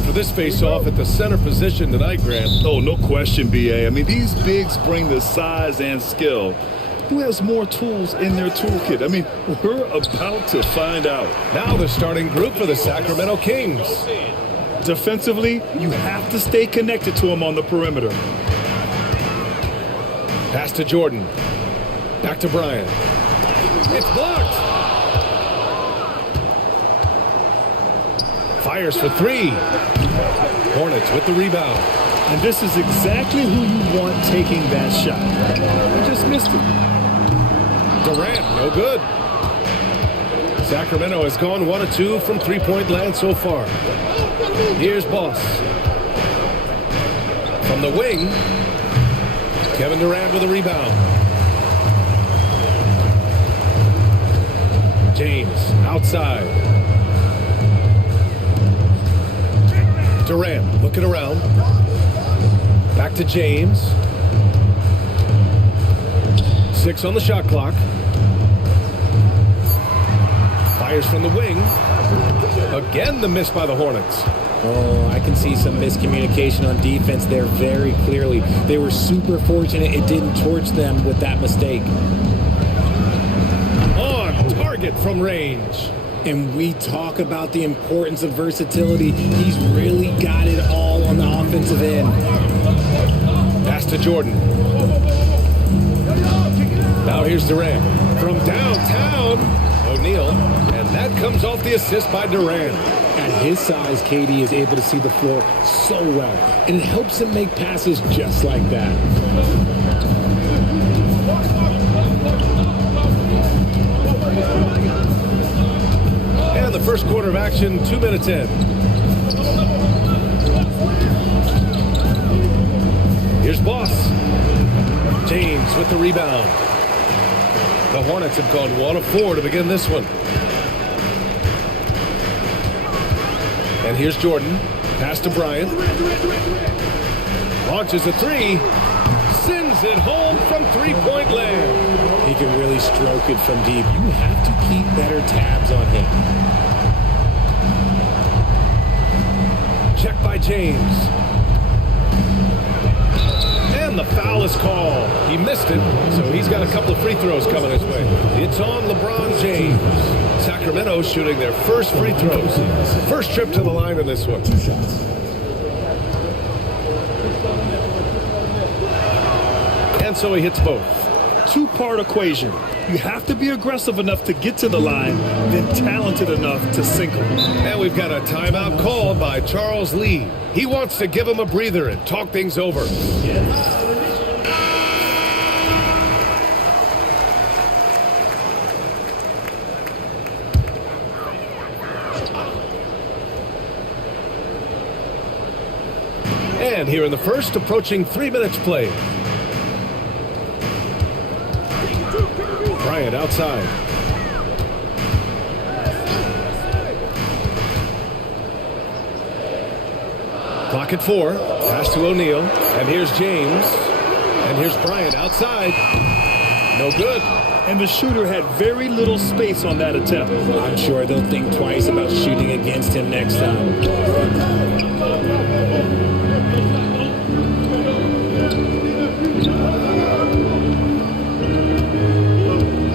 for this face-off at the center position tonight, Grant. Oh, no question, BA. I mean, these bigs bring the size and skill. Who has more tools in their toolkit? I mean, we're about to find out. Now the starting group for the Sacramento Kings. Defensively, you have to stay connected to them on the perimeter. Pass to Jordan. Back to Bryant. It's blocked. Fires for three. Hornets with the rebound. And this is exactly who you want taking that shot. They just missed it. Durant, no good. Sacramento has gone 1 of 2 from three-point land so far. Here's Boss. From the wing, Kevin Durant with a rebound. James outside. Durant looking around. Back to James. 6 on the shot clock. Fires from the wing. Again, the miss by the Hornets. Oh, I can see some miscommunication on defense there very clearly. They were super fortunate it didn't torch them with that mistake. On target from range. And we talk about the importance of versatility. He's really got it all on the offensive end. Pass to Jordan. Now here's Durant. From downtown, O'Neal. And that comes off the assist by Durant. At his size, KD is able to see the floor so well. And it helps him make passes just like that. And the first quarter of action, 2 minutes in. Here's Boss. James with the rebound. The Hornets have gone 1 of 4 to begin this one. And here's Jordan. Pass to Bryant. Launches a three. Sends it home from three-point land. He can really stroke it from deep. You have to keep better tabs on him. Check by James. And the foul is called. He missed it, so he's got a couple of free throws coming his way. It's on LeBron James. Sacramento shooting their first free throws. First trip to the line in this one. 2 shots. And so he hits both. 2-part equation. You have to be aggressive enough to get to the line, then talented enough to sink them. And we've got a timeout called by Charles Lee. He wants to give him a breather and talk things over. And here in the first, approaching 3 minutes played. Bryant outside. Clock at 4. Pass to O'Neal. And here's James. And here's Bryant outside. No good. And the shooter had very little space on that attempt. I'm sure they'll think twice about shooting against him next time.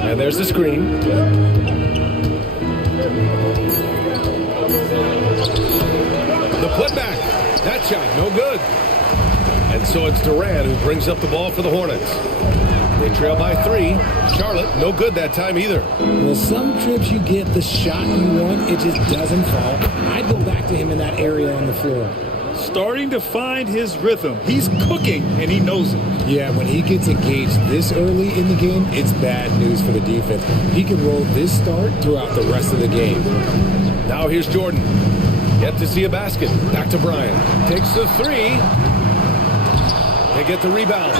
And there's the screen. The putback. That's shot, no good. And so it's Durant who brings up the ball for the Hornets. They trail by 3. Charlotte, no good that time either. Well, some trips you get the shot you want, it just doesn't fall. I'd go back to him in that area on the floor. Starting to find his rhythm. He's cooking, and he knows it. Yeah, when he gets engaged this early in the game, it's bad news for the defense. He can roll this start throughout the rest of the game. Now here's Jordan. Yet to see a basket. Back to Bryant. Takes the 3. They get the rebound.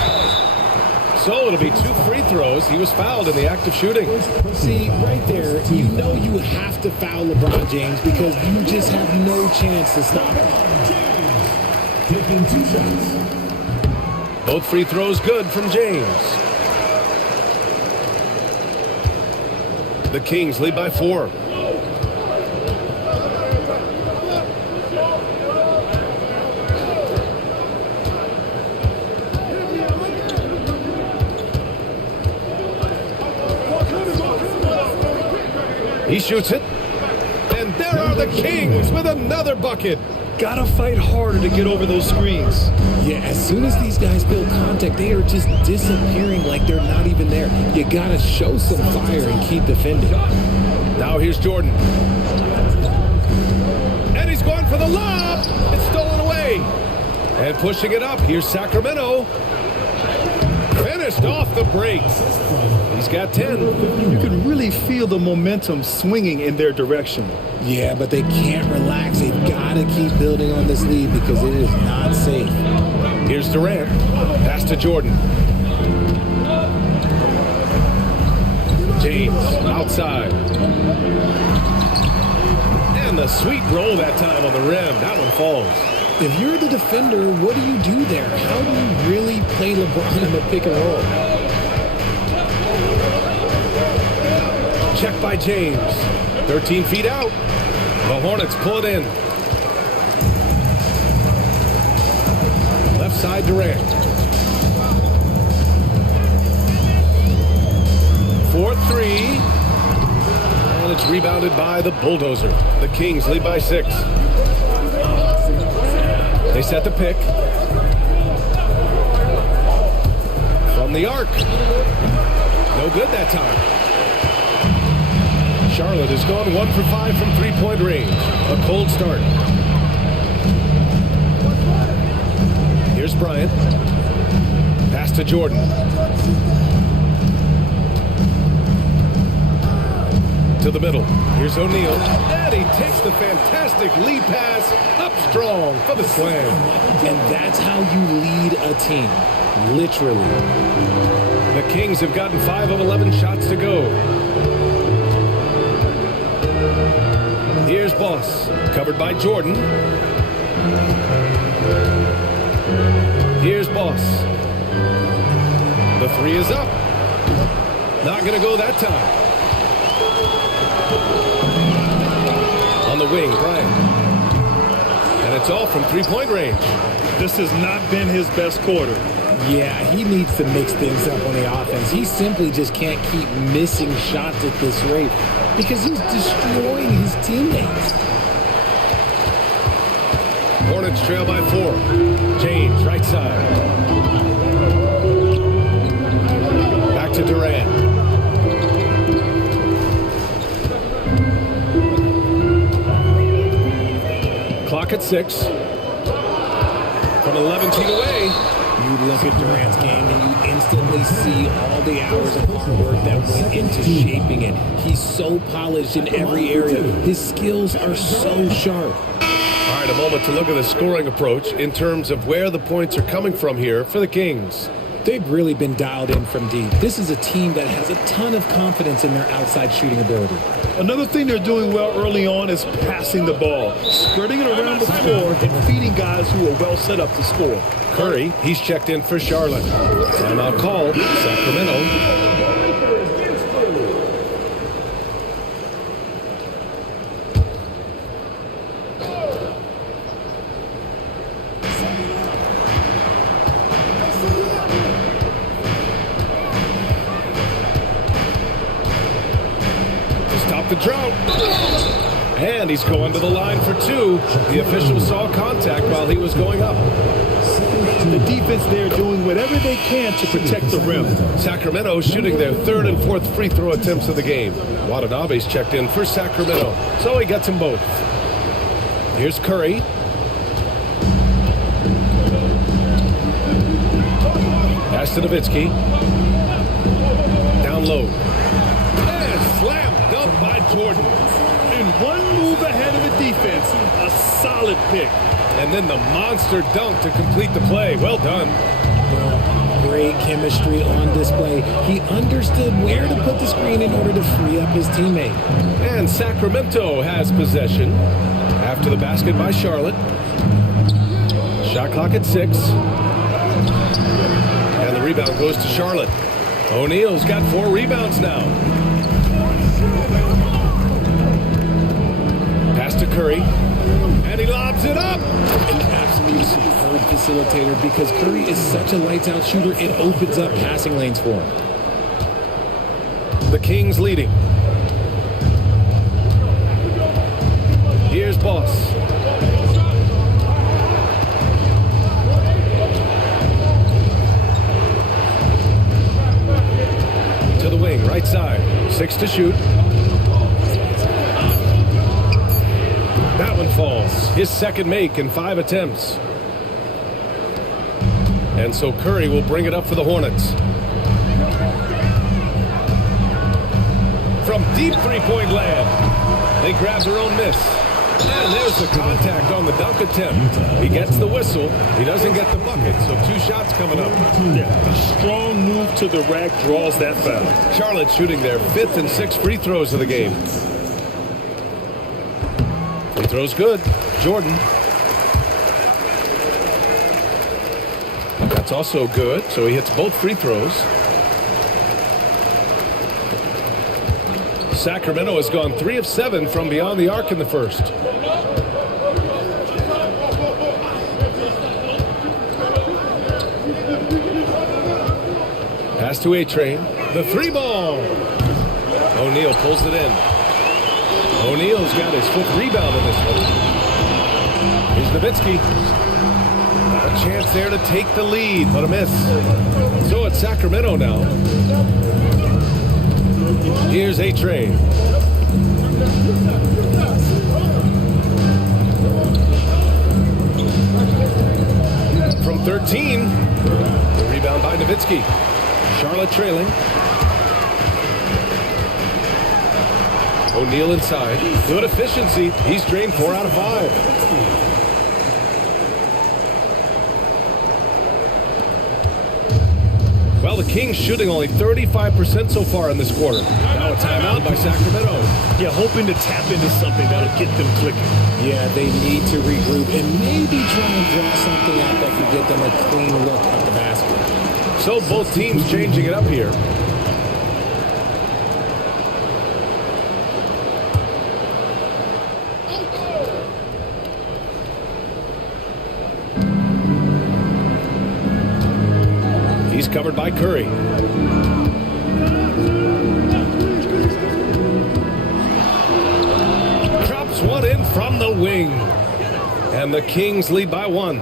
So it'll be 2 free throws. He was fouled in the act of shooting. See, right there, you know you have to foul LeBron James because you just have no chance to stop him. Taking 2 shots. Both free throws good from James. The Kings lead by 4. He shoots it. And there are the Kings with another bucket. Gotta fight harder to get over those screens. Yeah, as soon as these guys feel contact, they are just disappearing like they're not even there. You gotta show some fire and keep defending. Now here's Jordan. And he's going for the lob. It's stolen away. And pushing it up, here's Sacramento. Finished off the break. He's got 10. You can really feel the momentum swinging in their direction. Yeah, but they can't relax. They've got to keep building on this lead because it is not safe. Here's Durant. Pass to Jordan. James outside. And the sweet roll that time on the rim. That one falls. If you're the defender, what do you do there? How do you really play LeBron in the pick and roll? Check by James. 13 feet out. The Hornets pull it in. Left side Durant. 4-3. And it's rebounded by the Bulldozer. The Kings lead by 6. They set the pick. From the arc. No good that time. Charlotte has gone 1 for 5 from three-point range. A cold start. Here's Bryant. Pass to Jordan. To the middle. Here's O'Neal. And he takes the fantastic lead pass up strong for the slam. And that's how you lead a team. Literally. The Kings have gotten 5 of 11 shots to go. Here's Boss, covered by Jordan. Here's Boss. The 3 is up. Not going to go that time. On the wing, Bryant. And it's all from three-point range. This has not been his best quarter. Yeah, he needs to mix things up on the offense. He simply just can't keep missing shots at this rate because he's destroying his teammates. Hornets trail by 4. James, right side. Back to Durant. Clock at 6. From 11 feet away. You look at Durant's game and you instantly see all the hours of hard work that went into shaping it. He's so polished in every area. His skills are so sharp. All right, a moment to look at the scoring approach in terms of where the points are coming from here for the Kings. They've really been dialed in from deep. This is a team that has a ton of confidence in their outside shooting ability. Another thing they're doing well early on is passing the ball, spreading it around the floor and feeding guys who are well set up to score. Curry, he's checked in for Charlotte. Timeout called, Sacramento. To stop the drought. And he's going to the line for two. The official saw contact while he was going up. The defense there doing whatever they can to protect the rim. Sacramento shooting their third and fourth free throw attempts of the game. Watanabe's checked in for Sacramento, so he gets them both. Here's Curry. Pass to Nowitzki. Down low. And slam dunk by Jordan. And one move ahead of the defense. A solid pick. And then the monster dunk to complete the play. Well done. Great chemistry on display. He understood where to put the screen in order to free up his teammate. And Sacramento has possession after the basket by Charlotte. Shot clock at 6. And the rebound goes to Charlotte. O'Neal's got 4 rebounds now. Pass to Curry. And he lobs it up. An absolute superb facilitator because Curry is such a lights-out shooter, it opens up passing lanes for him. The Kings leading. Here's Boss. To the wing, right side. 6 to shoot. That one falls. His second make in 5 attempts. And so Curry will bring it up for the Hornets. From deep three-point land. They grab their own miss. And there's the contact on the dunk attempt. He gets the whistle. He doesn't get the bucket, so 2 shots coming up. Yeah, a strong move to the rack draws that foul. Charlotte shooting their 5th and 6th free throws of the game. Free throw's good. Jordan. That's also good, so he hits both free throws. Sacramento has gone 3 of 7 from beyond the arc in the first. Pass to A-Train. The 3-ball. O'Neal pulls it in. O'Neal's got his 5th rebound in this one. Here's Nowitzki. A chance there to take the lead, but a miss. So it's Sacramento now. Here's A-Train. From 13, the rebound by Nowitzki. Charlotte trailing. O'Neal inside. Good efficiency. He's drained 4 out of 5. Well, the Kings shooting only 35% so far in this quarter. Now a timeout by Sacramento. Yeah, hoping to tap into something that'll get them clicking. Yeah, they need to regroup and maybe try and draw something out that could get them a clean look at the basket. So both teams changing it up here. He's covered by Curry. Drops one in from the wing. And the Kings lead by 1.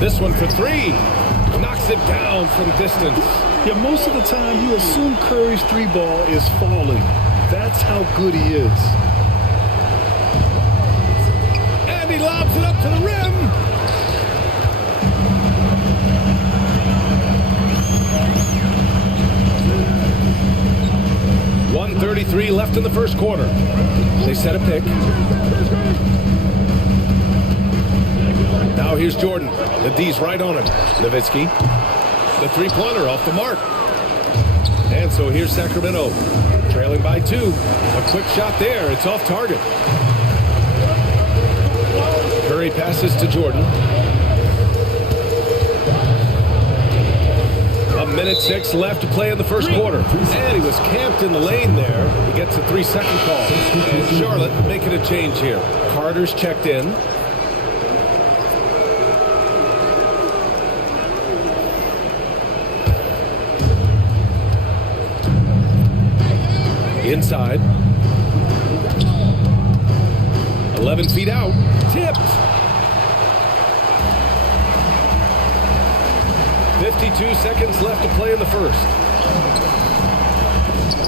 This one for 3. Knocks it down from distance. Yeah, most of the time you assume Curry's 3-ball is falling. That's how good he is. And he lobs it up to the rim. .133 left in the first quarter. They set a pick. Now here's Jordan. The D's right on him. Nowitzki. The 3-pointer off the mark. And so here's Sacramento. Trailing by 2. A quick shot there. It's off target. Curry passes to Jordan. 1:06 left to play in the first quarter. And he was camped in the lane there. He gets a 3-second call. And Charlotte making a change here. Carter's checked in. Inside. 11 feet out. Tipped. 52 seconds left to play in the first.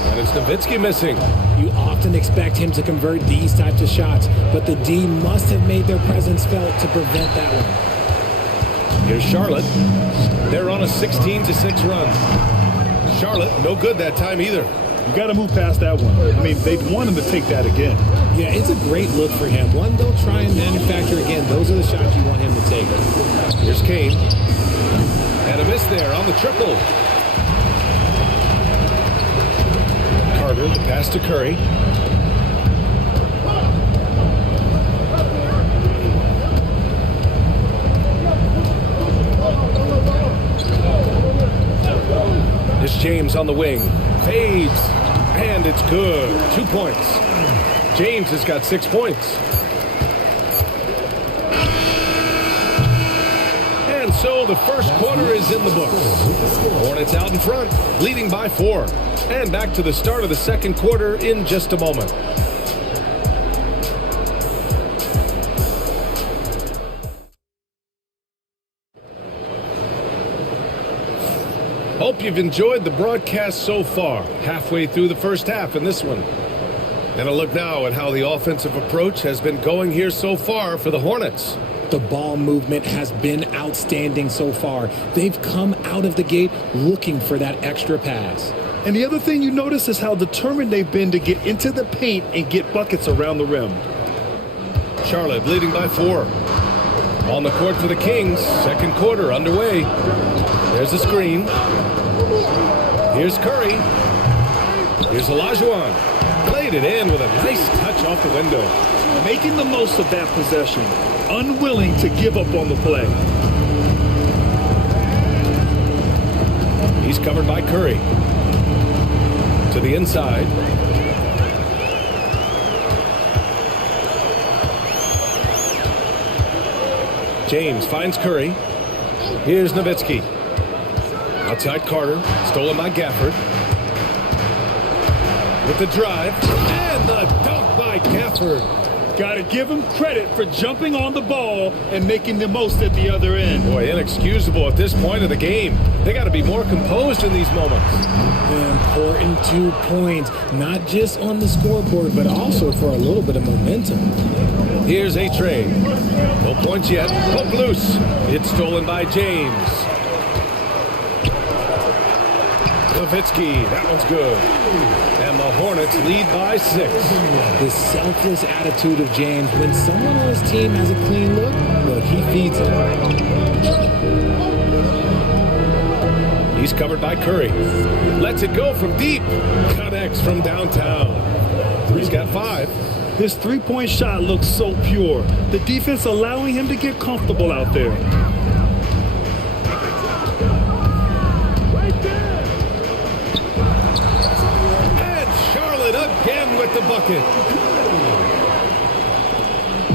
And it's Nowitzki missing. You often expect him to convert these types of shots, but the D must have made their presence felt to prevent that one. Here's Charlotte. They're on a 16-6 run. Charlotte, no good that time either. You got to move past that one. I mean, they'd want him to take that again. Yeah, it's a great look for him. One they'll try and manufacture again. Those are the shots you want him to take. Here's Kane. And a miss there on the triple. Carter, the pass to Curry. Here's James on the wing. Fades. And it's good. 2 points. James has got 6 points. And so the first quarter is in the books. Hornets out in front, leading by 4. And back to the start of the second quarter in just a moment. Hope you've enjoyed the broadcast so far, halfway through the first half in this one. And a look now at how the offensive approach has been going here so far for the Hornets. The ball movement has been outstanding so far. They've come out of the gate looking for that extra pass. And the other thing you notice is how determined they've been to get into the paint and get buckets around the rim. Charlotte leading by 4. On the court for the Kings, second quarter underway. There's the screen. Here's Curry. Here's Olajuwon. Played it in with a nice touch off the window. Making the most of that possession. Unwilling to give up on the play. He's covered by Curry. To the inside. James finds Curry. Here's Nowitzki. Outside Carter. Stolen by Gafford. With the drive. And the dunk by Gafford. Got to give him credit for jumping on the ball and making the most at the other end. Boy, inexcusable at this point of the game. They got to be more composed in these moments. Important 2 points, not just on the scoreboard, but also for a little bit of momentum. Here's a trade. No points yet. Poke loose. It's stolen by James. Nowitzki, that one's good. And the Hornets lead by 6. The selfless attitude of James. When someone on his team has a clean look, he feeds it. He's covered by Curry. Lets it go from deep. Connects from downtown. He's got 5. His three-point shot looks so pure. The defense allowing him to get comfortable out there. Again with the bucket.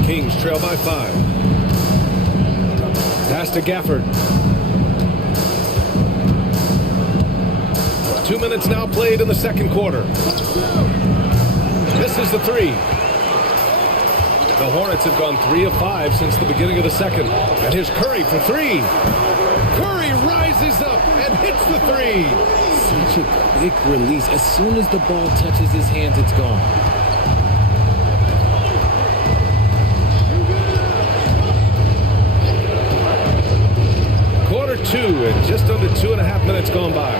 Kings trail by 5. Pass to Gafford. 2 minutes now played in the second quarter. This is the 3. The Hornets have gone 3 of 5 since the beginning of the second. And here's Curry for 3. Curry rises up and hits the 3. Such a quick release. As soon as the ball touches his hands, it's gone. Quarter 2 and just under 2.5 minutes gone by.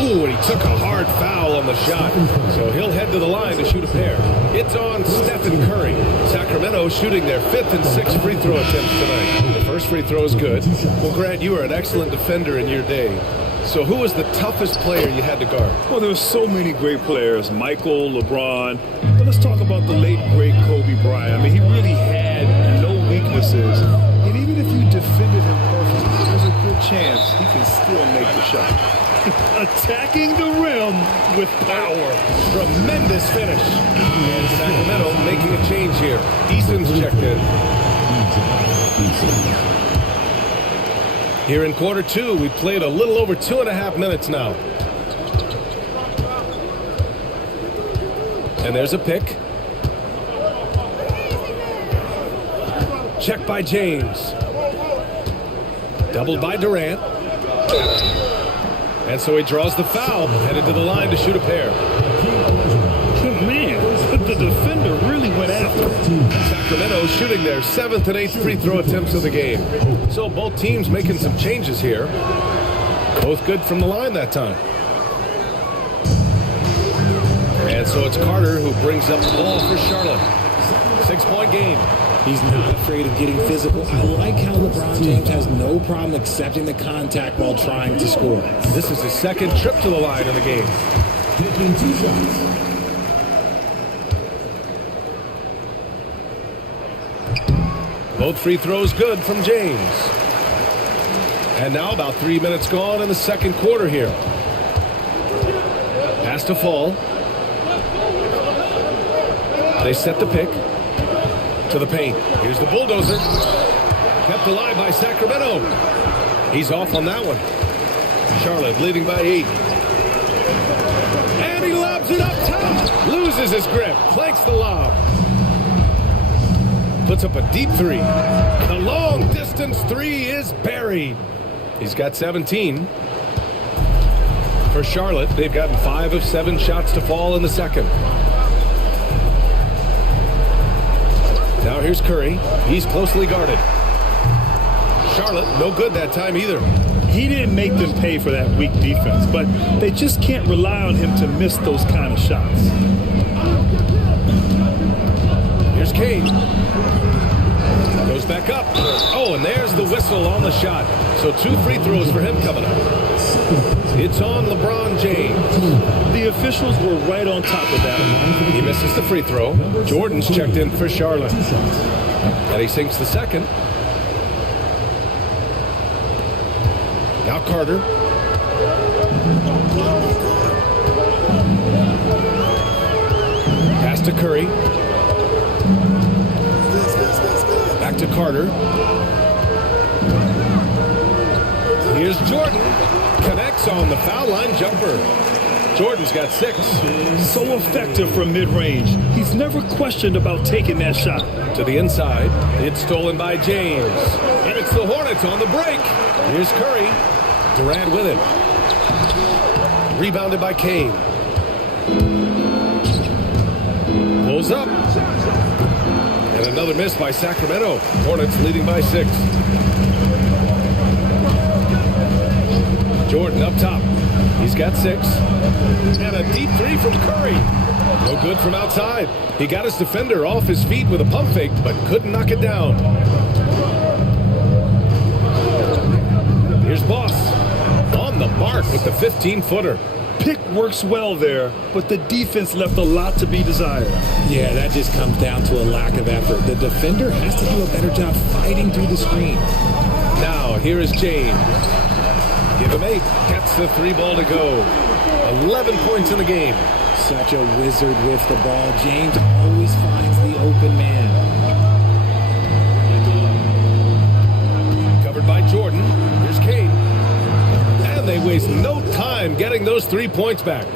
Ooh, and he took a hard foul on the shot. So he'll head to the line to shoot a pair. It's on Stephen Curry. Sacramento shooting their 5th and 6th free throw attempts tonight. The first free throw is good. Well, Grant, you were an excellent defender in your day. So who was the toughest player you had to guard? Well, there were so many great players. Michael, LeBron. But let's talk about the late, great Kobe Bryant. I mean, he really had no weaknesses. And even if you defended him perfectly, there's a good chance he can still make the shot. Attacking the rim with power. Tremendous finish. And Sacramento making a change here. Eason's checked in. Here in quarter 2, we played a little over 2.5 minutes now. And there's a pick. Check by James. Doubled by Durant. And so he draws the foul, headed to the line to shoot a pair. Man, the defender really went after him. Sacramento shooting their 7th and 8th free throw attempts of the game. So both teams making some changes here. Both good from the line that time. And so it's Carter who brings up the ball for Charlotte. 6-point game. He's not afraid of getting physical. I like how LeBron James has no problem accepting the contact while trying to score. This is his second trip to the line in the game. Taking 2 shots. Both free throws good from James. And now about 3 minutes gone in the second quarter here. Pass to Fall. They set the pick. To the paint. Here's the bulldozer. Kept alive by Sacramento. He's off on that one. Charlotte leading by 8. And he lobs it up top. Loses his grip. Clanks the lob. Puts up a deep 3. The long distance 3 is buried. He's got 17. For Charlotte, they've gotten 5 of 7 shots to fall in the second. Now here's Curry. He's closely guarded. Charlotte, no good that time either. He didn't make them pay for that weak defense, but they just can't rely on him to miss those kind of shots. Here's Kane. Goes back up. Oh, and there's the whistle on the shot. So 2 free throws for him coming up. It's on LeBron James. The officials were right on top of that. He misses the free throw. Jordan's checked in for Charlotte. And he sinks the second. Now Carter. Pass to Curry. Back to Carter. Here's Jordan. Connects on the foul line jumper. Jordan's got 6. So effective from mid-range. He's never questioned about taking that shot. To the inside. It's stolen by James. And it's the Hornets on the break. Here's Curry. Durant with it. Rebounded by Kane. Pulls up. And another miss by Sacramento. Hornets leading by 6. Jordan up top. He's got 6. And a deep 3 from Curry. No good from outside. He got his defender off his feet with a pump fake, but couldn't knock it down. Here's Boss. On the mark with the 15-footer. Pick works well there, but the defense left a lot to be desired. Yeah, that just comes down to a lack of effort. The defender has to do a better job fighting through the screen. Now, here is James. Give him 8. Gets the 3 ball to go. 11 points in the game. Such a wizard with the ball. James always finds the open man. Covered by Jordan. Here's Kane. And they waste no time getting those 3 points back.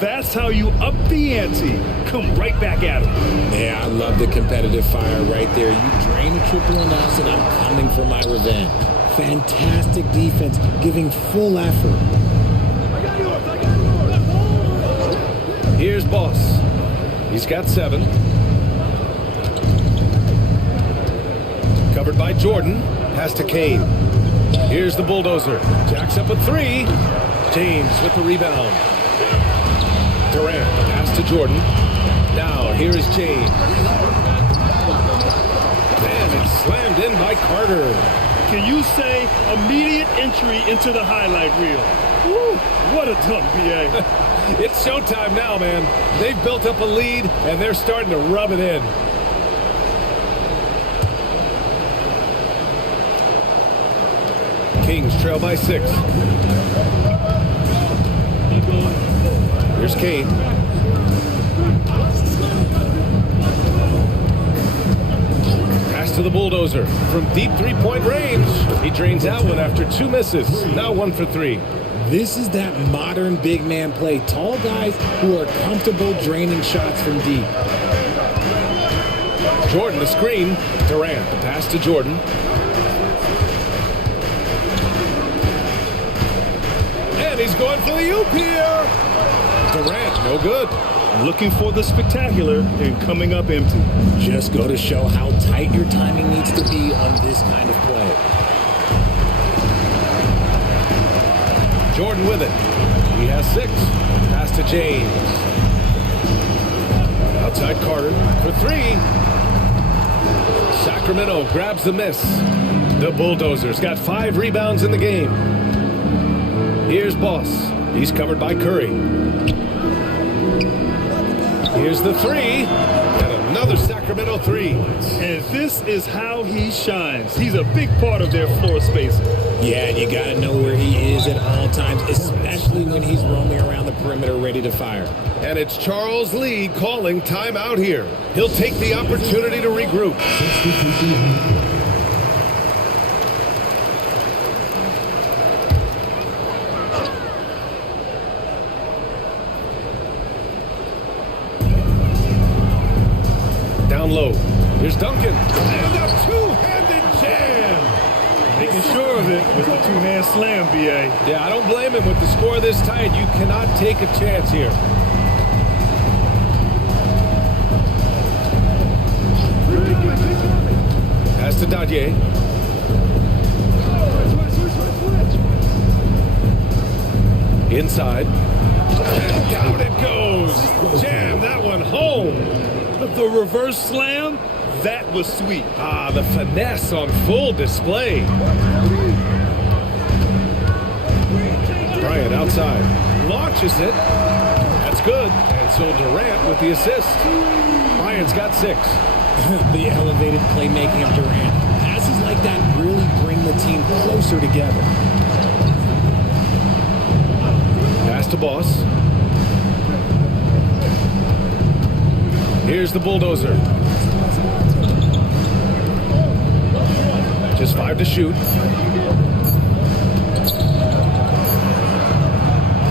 That's how you up the ante. Come right back at him. Yeah, I love the competitive fire right there. You drain a triple on us and I'm coming for my revenge. Fantastic defense, giving full effort. Here's Boss. He's got 7. Covered by Jordan. Pass to Kane. Here's the bulldozer. Jacks up a 3. James with the rebound. Durant. Pass to Jordan. Now, here is James. And it's slammed in by Carter. Can you say immediate entry into the highlight reel? Woo, what a dunk, BA. It's showtime now, man. They've built up a lead, and they're starting to rub it in. Kings trail by 6. Here's Kane. Pass to the bulldozer. From deep 3-point range. He drains out one after 2 misses. Now 1 for 3. This is that modern big man play. Tall guys who are comfortable draining shots from deep. Jordan, the screen. Durant, the pass to Jordan. And he's going for the oop here. Durant, no good. Looking for the spectacular and coming up empty. Just go to show how tight your timing needs to be on this kind of play. Jordan with it. He has 6. Pass to James. Outside Carter for 3. Sacramento grabs the miss. The Bulldozers got 5 rebounds in the game. Here's Boss. He's covered by Curry. Here's the 3. And another Sacramento 3. And this is how he shines. He's a big part of their floor spacing. Yeah, and you gotta know where he is at all times, especially when he's roaming around the perimeter ready to fire. And it's Charles Lee calling timeout here. He'll take the opportunity to regroup. Down low. Here's Duncan. And a two-handed jam. Making sure of it with the two-hand slam, B.A. Yeah, I don't blame him. With the score this tight, you cannot take a chance here. Pass to Dadier. Inside. And down it goes. Jam that one home. The reverse slam, that was sweet. Ah, the finesse on full display. Bryant outside. Launches it. That's good. And so Durant with the assist. Bryant's got 6. The elevated playmaking of Durant. Passes like that really bring the team closer together. Pass to Boss. Here's the Bulldozer. Just 5 to shoot.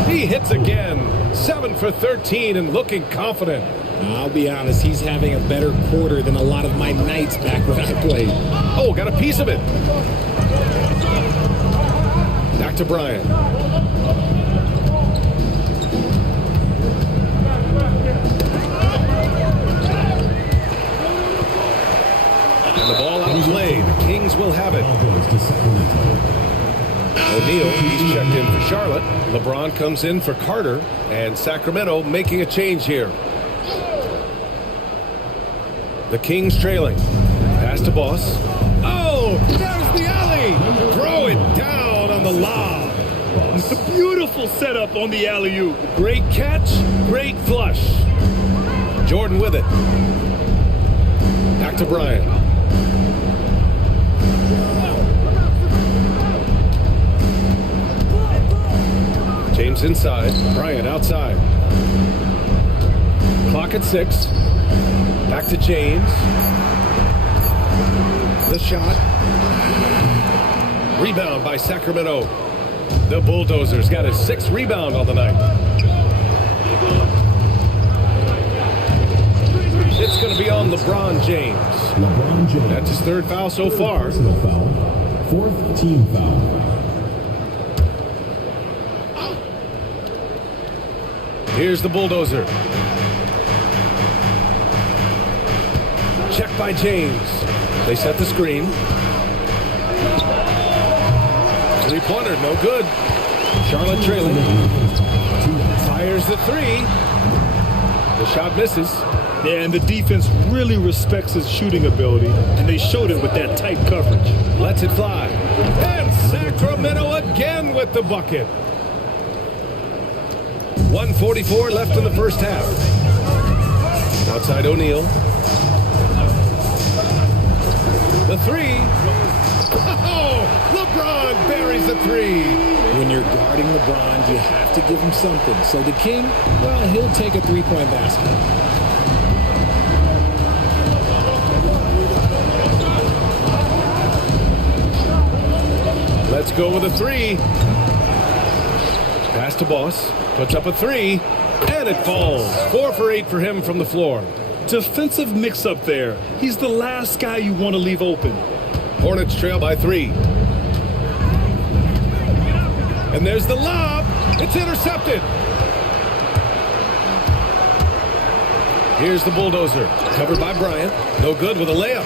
He hits again. 7 for 13 and looking confident. I'll be honest, he's having a better quarter than a lot of my nights back when I played. Oh, got a piece of it. Back to Bryant. And the ball out of play. The Kings will have it. O'Neal, he's checked in for Charlotte. LeBron comes in for Carter. And Sacramento making a change here. The Kings trailing. Pass to Boss. Oh, there's the alley. Throw it down on the lob. It's a beautiful setup on the alley-oop. Great catch, great flush. Jordan with it. Back to Bryant. James inside. Bryant outside. Clock at 6. Back to James. The shot. Rebound by Sacramento. The Bulldozers got his 6th rebound on the night. It's going to be on LeBron James. LeBron James. That's his 3rd foul so far. Personal foul. 4th team foul. Here's the Bulldozer. Check by James. They set the screen. 3-pointer, no good. Charlotte trailing. Fires the 3. The shot misses. Yeah, and the defense really respects his shooting ability, and they showed it with that tight coverage. Lets it fly. And Sacramento again with the bucket. 1:44 left in the first half. Outside O'Neal. The 3. Oh, LeBron buries the 3. When you're guarding LeBron, you have to give him something. So the King, well, he'll take a 3-point basket. Let's go with a 3. Pass to Boss. Puts up a 3. And it falls. 4 for 8 for him from the floor. Defensive mix-up there. He's the last guy you want to leave open. Hornets trail by 3. And there's the lob. It's intercepted. Here's the bulldozer. Covered by Bryant. No good with a layup.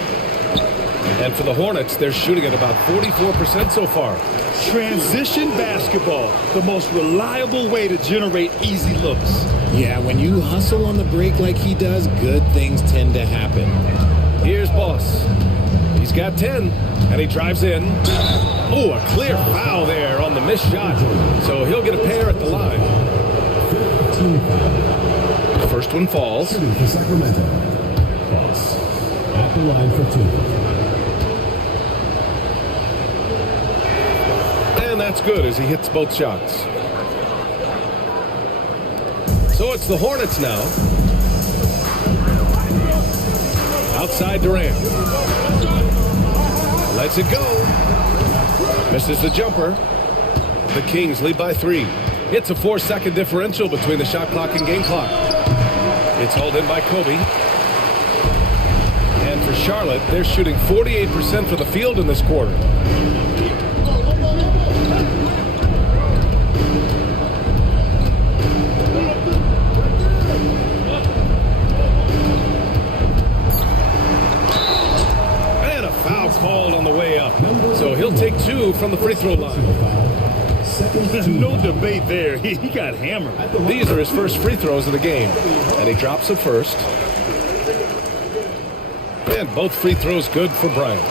And for the Hornets, they're shooting at about 44% so far. Transition basketball, the most reliable way to generate easy looks. Yeah, when you hustle on the break like he does, good things tend to happen. Here's Boss. He's got 10, and he drives in. Oh, a clear foul there on the missed shot. So he'll get a pair at the line. The first one falls. For Sacramento. Boss. At the line for 2. And that's good as he hits both shots. So it's the Hornets now. Outside Durant. Lets it go. Misses the jumper. The Kings lead by 3. It's a 4-second differential between the shot clock and game clock. It's hauled in by Kobe. And for Charlotte, they're shooting 48% from the field in this quarter. Called on the way up. So he'll take 2 from the free throw line. No debate there. He got hammered. These are his first free throws of the game. And he drops it first. And both free throws good for Bryant.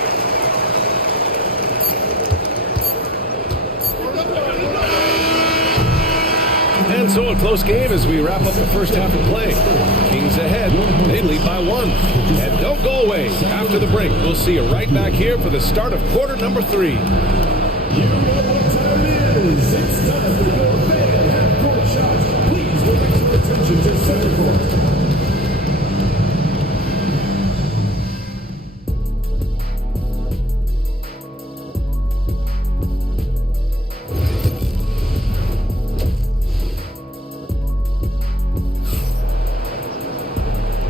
And so a close game as we wrap up the first half of play. Kings ahead. They lead by 1. And don't go away. After the break, we'll see you right back here for the start of quarter number 3. You know what time it is. It's time for your fan half-court shots. Please direct your attention to center court.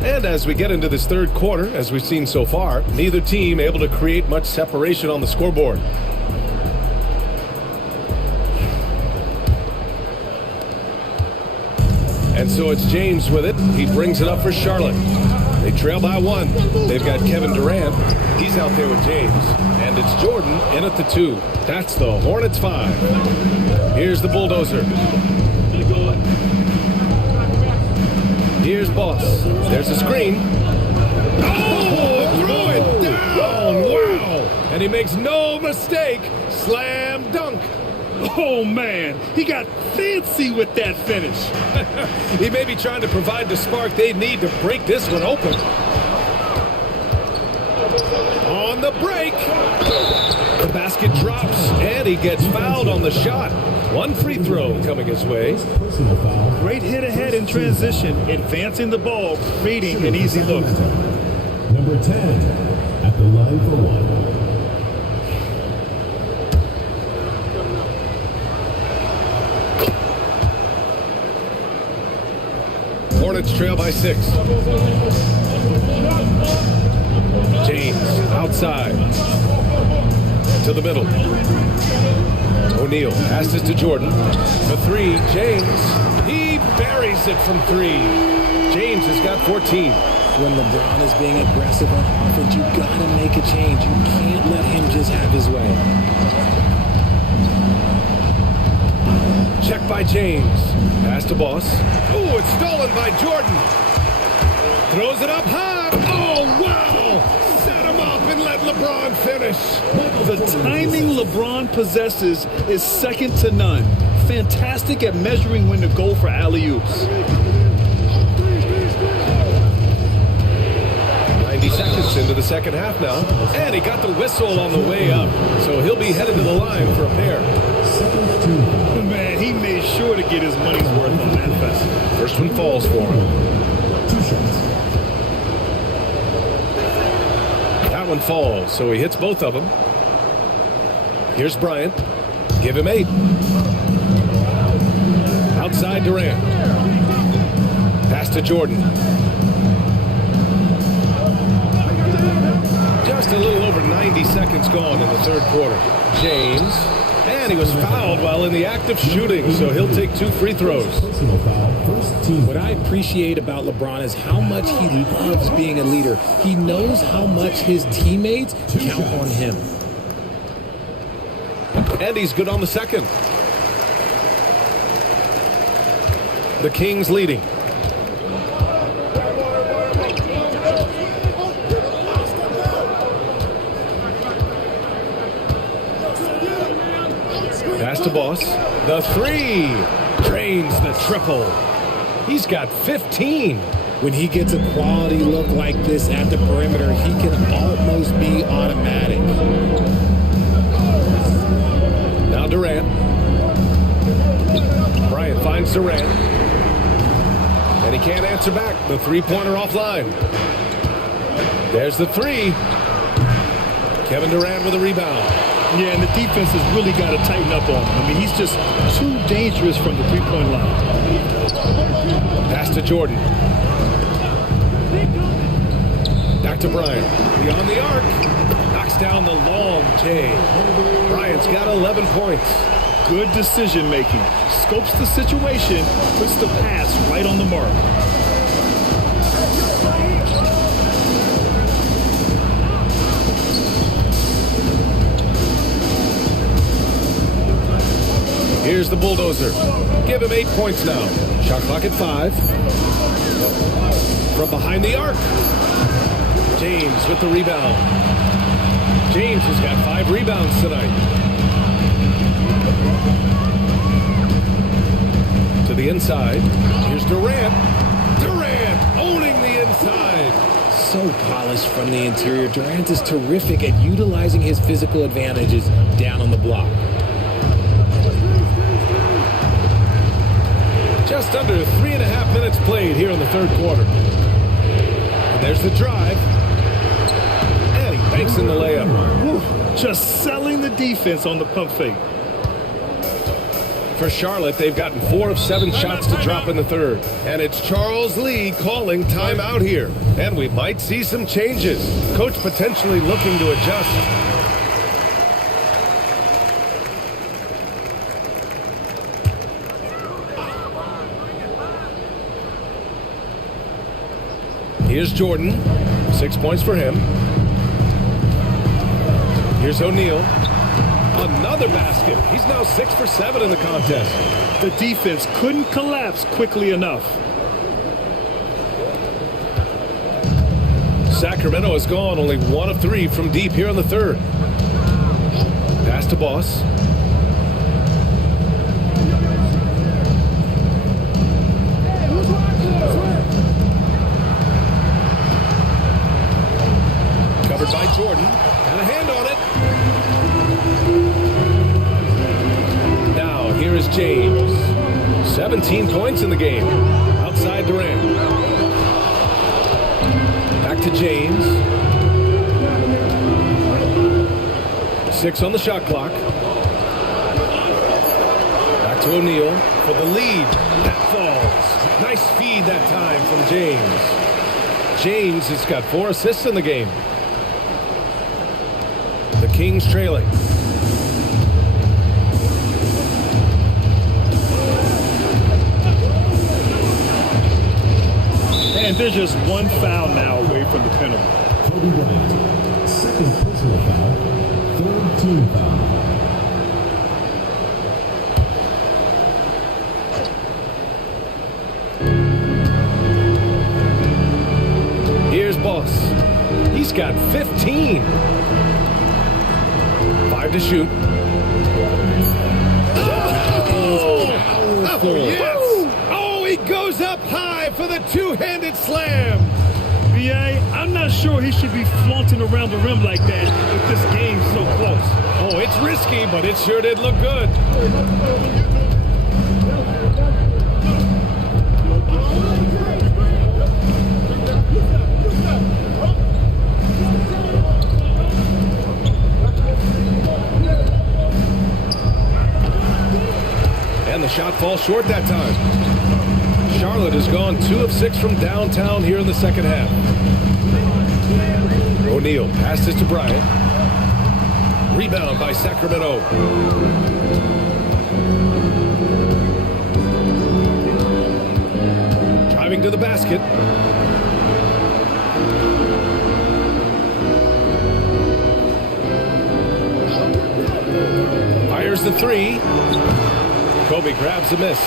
And as we get into this third quarter, as we've seen so far, neither team able to create much separation on the scoreboard. And so it's James with it. He brings it up for Charlotte. They trail by 1. They've got Kevin Durant. He's out there with James. And it's Jordan in at the 2. That's the Hornets 5. Here's the bulldozer. Here's Boss. There's a screen. Oh, throw it down. Wow. And he makes no mistake. Slam dunk. Oh, man. He got fancy with that finish. He may be trying to provide the spark they need to break this one open. On the break. The basket drops, and he gets fouled on the shot. 1 free throw coming his way. Great hit ahead in transition, advancing the ball, creating an easy look. Number 10 at the line for 1. Hornets trail by 6. James outside to the middle. O'Neal passes to Jordan. For 3, James. He buries it from 3. James has got 14. When LeBron is being aggressive on offense, you gotta make a change. You can't let him just have his way. Check by James. Pass to Boss. Oh, it's stolen by Jordan. Throws it up high. Oh, wow! Set him up and let LeBron finish. The timing LeBron possesses is second to none. Fantastic at measuring when to go for alley-oops. 90 seconds into the second half now. And he got the whistle on the way up. So he'll be headed to the line for a pair. Man, he made sure to get his money's worth on that fest. First one falls for him. 2 shots. That one falls, so he hits both of them. Here's Bryant. Give him 8. Outside Durant. Pass to Jordan. Just a little over 90 seconds gone in the third quarter. James. And he was fouled while in the act of shooting, so he'll take 2 free throws. What I appreciate about LeBron is how much he loves being a leader. He knows how much his teammates count on him. And he's good on the second. The Kings leading. Pass to Boss. The 3. Drains the triple. He's got 15. When he gets a quality look like this at the perimeter, he can almost be automatic. Now Durant. Bryant finds Durant. And he can't answer back. The three-pointer offline. There's the 3. Kevin Durant with a rebound. Yeah, and the defense has really got to tighten up on him. I mean, he's just too dangerous from the three-point line. Pass to Jordan. Back to Bryant. Beyond the arc. Knocks down the long J. Bryant's got 11 points. Good decision-making. Scopes the situation, puts the pass right on the mark. Here's the bulldozer. Give him 8 points now. Shot clock at 5. From behind the arc. James with the rebound. James has got 5 rebounds tonight. To the inside. Here's Durant. Durant owning the inside. So polished from the interior. Durant is terrific at utilizing his physical advantages down on the block. Just under 3.5 minutes played here in the third quarter. And there's the drive. And he banks in the layup. Woo, just selling the defense on the pump fake. For Charlotte, they've gotten 4 of 7 shots to drop in the third. And it's Charles Lee calling timeout here. And we might see some changes. Coach potentially looking to adjust. Here's Jordan. 6 points for him. Here's O'Neal. Another basket. He's now 6 for 7 in the contest. The defense couldn't collapse quickly enough. Sacramento has gone only 1 of 3 from deep here in the third. Pass to Boss. Covered by Jordan. And a hand on it. Now, here is James. 17 points in the game. Outside Durant. Back to James. 6 on the shot clock. Back to O'Neal for the lead. That falls. Nice feed that time from James. James has got 4 assists in the game. The Kings trailing. And they're just 1 foul now away from the penalty. Kobe Bryant, second personal foul, third team foul. Here's Boss. He's got 15. 5 to shoot. Oh, yes! Oh, he goes up high for the two-handed slam. BA, I'm not sure he should be flaunting around the rim like that if this game's so close. Oh, it's risky, but it sure did look good. And the shot fall short that time. Charlotte has gone 2 of 6 from downtown here in the second half. O'Neal passes to Bryant. Rebound by Sacramento. Driving to the basket. Fires the three. Kobe grabs a miss.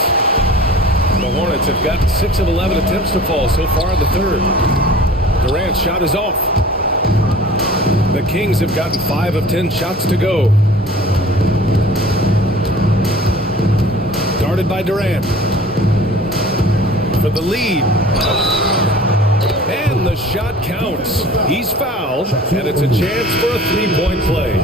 The Hornets have gotten 6 of 11 attempts to fall so far in the third. Durant's shot is off. The Kings have gotten 5 of 10 shots to go. Guarded by Durant. For the lead. And the shot counts. He's fouled, and it's a chance for a three-point play.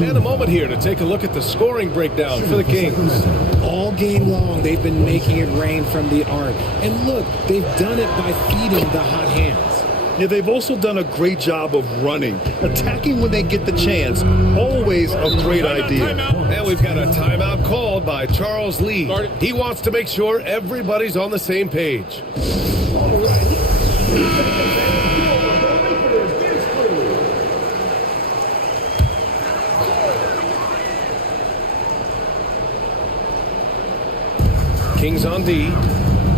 And a moment here to take a look at the scoring breakdown for the Kings. All game long, they've been making it rain from the arc. And look, they've done it by feeding the hot hands. Yeah, they've also done a great job of running. Attacking when they get the chance. Always a great idea. And we've got a timeout called by Charles Lee. He wants to make sure everybody's on the same page. Kings on D.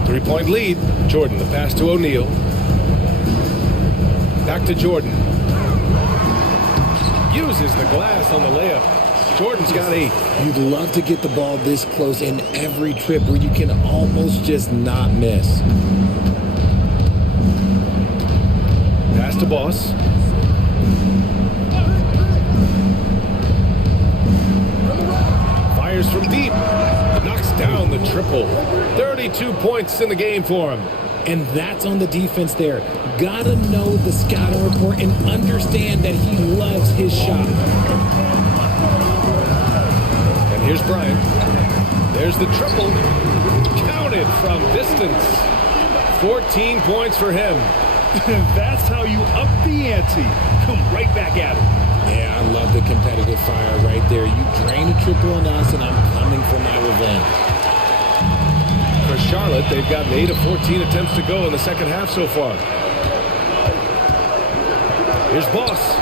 3-point lead. Jordan, the pass to O'Neal. Back to Jordan. Uses the glass on the layup. Jordan's got 8. You'd love to get the ball this close in every trip where you can almost just not miss. Pass to Boss. Fires from deep. Knocks down the triple. 32 points in the game for him. And that's on the defense there. Gotta know the scouting report and understand that he loves his shot. And here's Bryant. There's the triple. Counted from distance. 14 points for him. That's how you up the ante. Come right back at it. Yeah, I love the competitive fire right there. You drain a triple on us, and I'm coming for my revenge. For Charlotte, they've gotten 8 of 14 attempts to go in the second half so far. Here's Boss.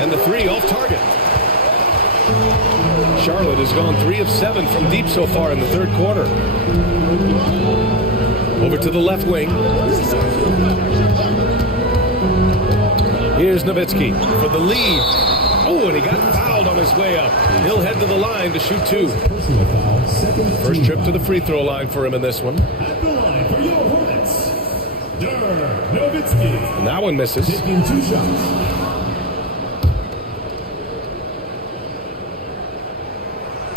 And the 3 off target. Charlotte has gone 3 of 7 from deep so far in the third quarter. Over to the left wing. Here's Nowitzki for the lead. Oh, and he got fouled on his way up. He'll head to the line to shoot 2. First trip to the free throw line for him in this one. At the line for your Hornets, Nowitzki. And that one misses. Taking 2 shots.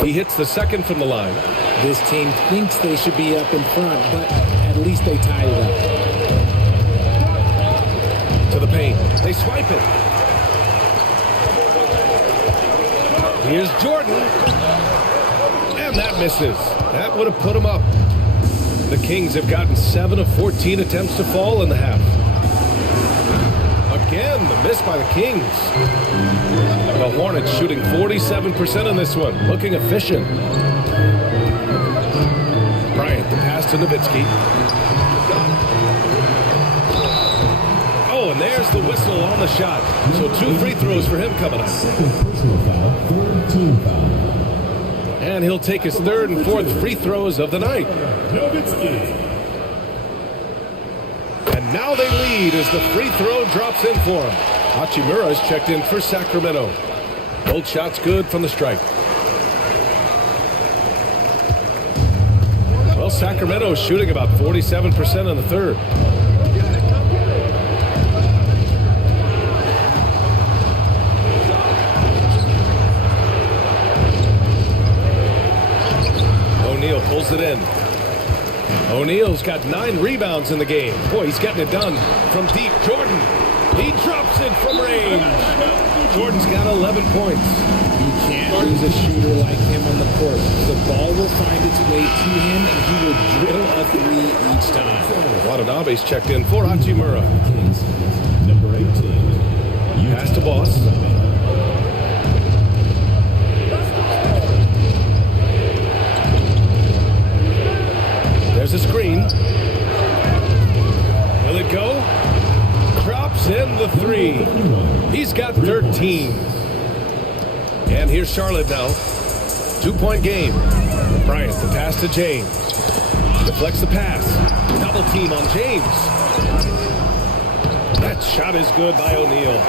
He hits the second from the line. This team thinks they should be up in front, but at least they tied it up. To the paint. They swipe it. Here's Jordan. And that misses. That would have put him up. The Kings have gotten 7 of 14 attempts to fall in the half. Again, the miss by the Kings. The Hornets shooting 47% on this one. Looking efficient. Bryant, the pass to Nowitzki. Oh, and there's the whistle on the shot. So 2 free throws for him coming up. And he'll take his 3rd and 4th free throws of the night. And now they lead as the free throw drops in for him. Hachimura's checked in for Sacramento. Both shots good from the stripe. Well, Sacramento's shooting about 47% in the third. O'Neal pulls it in. O'Neal's got 9 rebounds in the game. Boy, he's getting it done from deep. Jordan, he drops it from range. Jordan's got 11 points. You can't lose a shooter like him on the court. The ball will find its way to him, and he will drill a 3 each time. Watanabe's checked in for Hachimura. Number 18. Pass to Boss. There's a screen. Will it go? Drops in the 3. He's got 13. And here's Charlotte now. 2-point game. Bryant, the pass to James. Deflects the pass. Double team on James. That shot is good by O'Neal.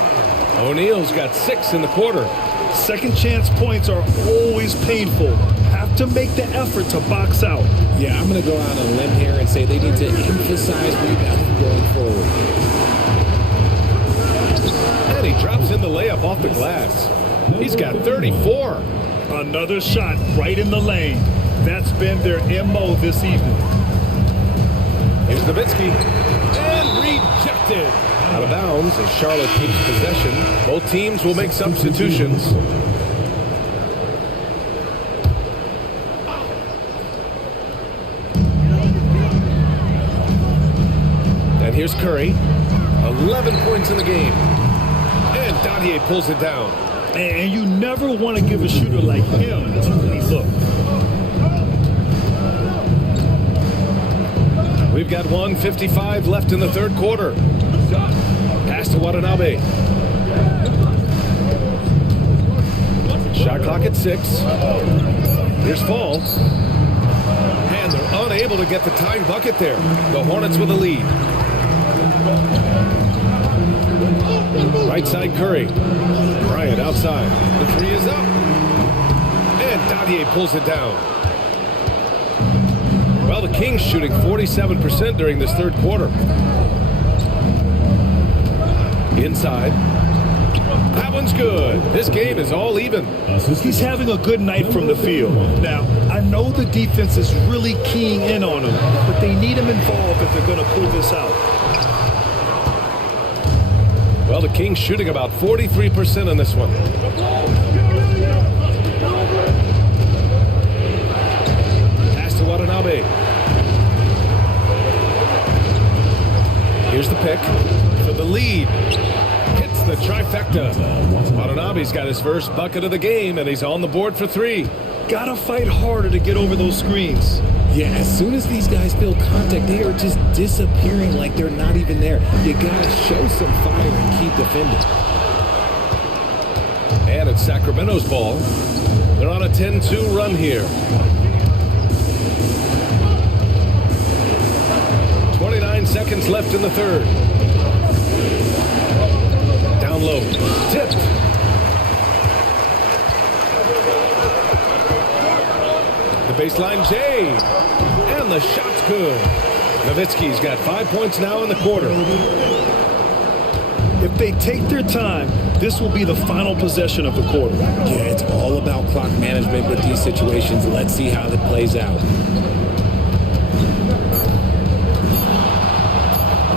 O'Neal's got 6 in the quarter. Second chance points are always painful. Have to make the effort to box out. Yeah, I'm going to go out on a limb here and say they need to emphasize rebounding going forward. And he drops in the layup off the glass. He's got 34. Another shot right in the lane. That's been their MO this evening. Here's Nowitzki. And rejected. Out of bounds as Charlotte keeps possession. Both teams will make substitutions. And here's Curry. 11 points in the game. And Dadier pulls it down. And you never want to give a shooter like him too many looks. We've got 1:55 left in the third quarter. Pass to Watanabe. Shot clock at 6. Here's Fall. And they're unable to get the tying bucket there. The Hornets with a lead. Right side Curry. Bryant outside. The 3 is up. And Dadier pulls it down. Well, the Kings shooting 47% during this third quarter. Inside. That one's good. This game is all even. He's having a good night from the field. Now, I know the defense is really keying in on him, but they need him involved if they're going to pull this out. Well, the Kings shooting about 43% on this one. Pass to Watanabe. Here's the pick for the lead. Hits the trifecta. Watanabe's got his first bucket of the game, and he's on the board for 3. Gotta fight harder to get over those screens. Yeah, as soon as these guys feel contact, they are just disappearing like they're not even there. You gotta show some fire and keep defending. And it's Sacramento's ball. They're on a 10-2 run here. 29 seconds left in the third. Down low. Tipped. The baseline J. And the shot's good. Nowitzki's got 5 points now in the quarter. If they take their time, this will be the final possession of the quarter. Yeah, it's all about clock management with these situations. Let's see how that plays out.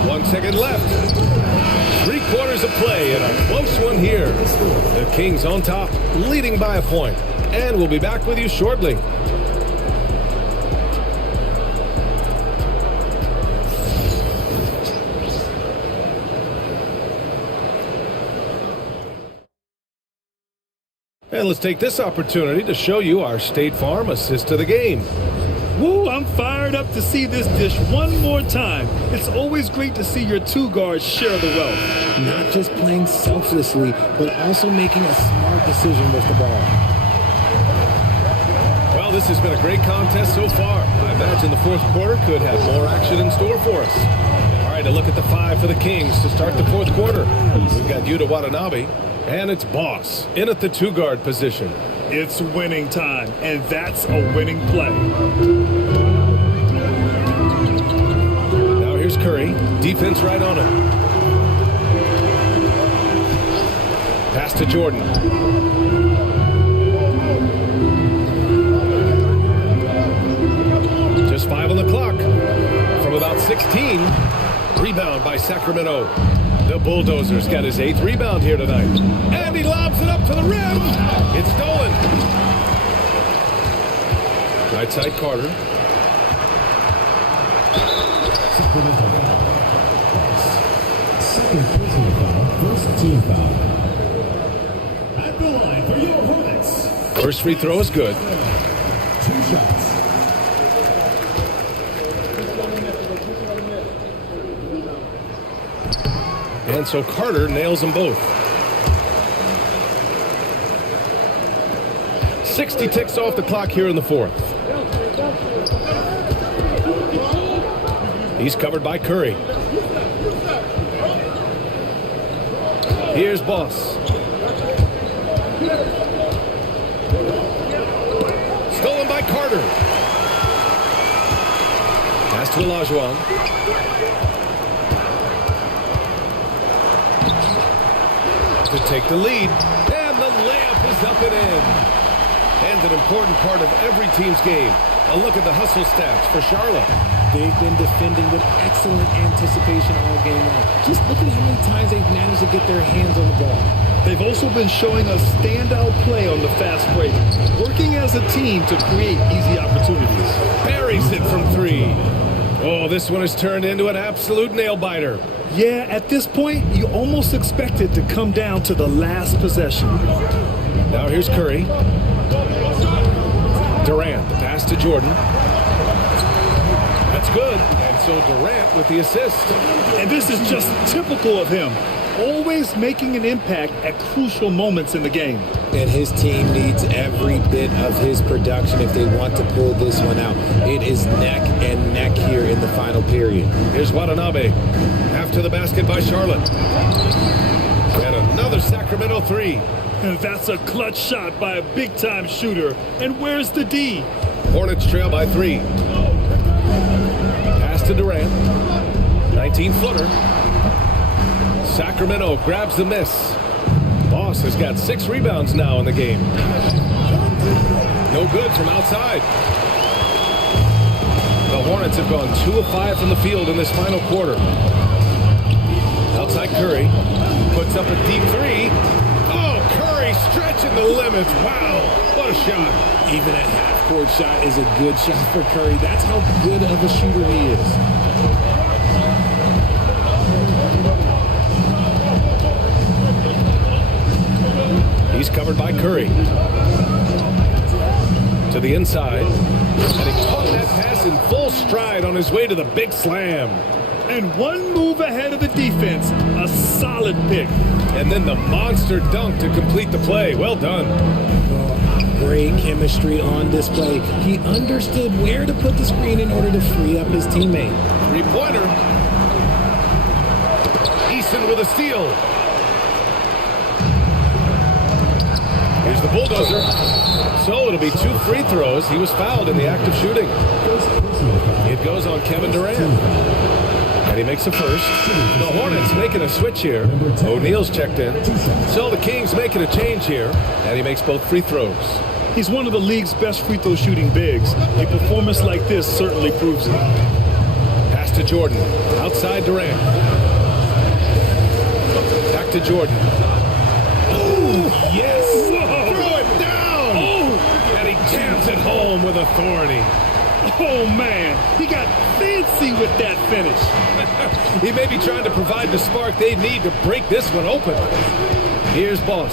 1 second left. 3 quarters of play and a close one here. The Kings on top, leading by a point. And we'll be back with you shortly. And let's take this opportunity to show you our State Farm assist to the game. Woo, I'm fired up to see this dish one more time. It's always great to see your 2 guards share the wealth. Not just playing selflessly, but also making a smart decision with the ball. Well, this has been a great contest so far. I imagine the fourth quarter could have more action in store for us. All right, a look at the 5 for the Kings to start the fourth quarter. We've got Yuta Watanabe, and it's Boss in at the 2-guard position. It's winning time, and that's a winning play. Now here's Curry. Defense right on it. Pass to Jordan. Just 5 on the clock. From about 16. Rebound by Sacramento. The Bulldozers got his 8th rebound here tonight. And he lobs it up to the rim. It's stolen. Right side Carter. Second personal foul, first team foul. At the line for your Hornets. First free throw is good. 2 shots. And so Carter nails them both. 60 ticks off the clock here in the fourth. He's covered by Curry. Here's Boss. Stolen by Carter. Pass to Olajuwon. To take the lead. And the layup is up and in. And an important part of every team's game. A look at the hustle stats for Charlotte. They've been defending with excellent anticipation all game long. Just look at how many times they've managed to get their hands on the ball. They've also been showing us standout play on the fast break, working as a team to create easy opportunities. Buries it from three. Oh, this one has turned into an absolute nail-biter. Yeah, at this point, you almost expect it to come down to the last possession. Now here's Curry. Durant, the pass to Jordan. That's good. And so Durant with the assist. And this is just typical of him. Always making an impact at crucial moments in the game. And his team needs every bit of his production if they want to pull this one out. It is neck and neck here in the final period. Here's Watanabe. After the basket by Charlotte. And another Sacramento three. And that's a clutch shot by a big-time shooter. And where's the D? Hornets trail by three. Pass to Durant. 19-footer. Sacramento grabs the miss. Boss has got 6 rebounds now in the game. No good from outside. The Hornets have gone 2 of 5 from the field in this final quarter. Outside Curry. Puts up a deep three. Oh, Curry stretching the limits. Wow, what a shot. Even a half-court shot is a good shot for Curry. That's how good of a shooter he is. He's covered by Curry. To the inside. And he caught that pass in full stride on his way to the big slam. And one move ahead of the defense. A solid pick. And then the monster dunk to complete the play. Well done. Great chemistry on display. He understood where to put the screen in order to free up his teammate. Three-pointer. Easton with a steal. Here's the bulldozer. So it'll be 2 free throws. He was fouled in the act of shooting. It goes on Kevin Durant. And he makes a first. The Hornets making a switch here. O'Neal's checked in. So the Kings making a change here. And he makes both free throws. He's one of the league's best free throw shooting bigs. A performance like this certainly proves it. Pass to Jordan. Outside Durant. Back to Jordan. Oh, yes. Whoa. Throw it down. Oh. And he jams it home with authority. Oh, man. He got fancy with that finish. He may be trying to provide the spark they need to break this one open. Here's Boss.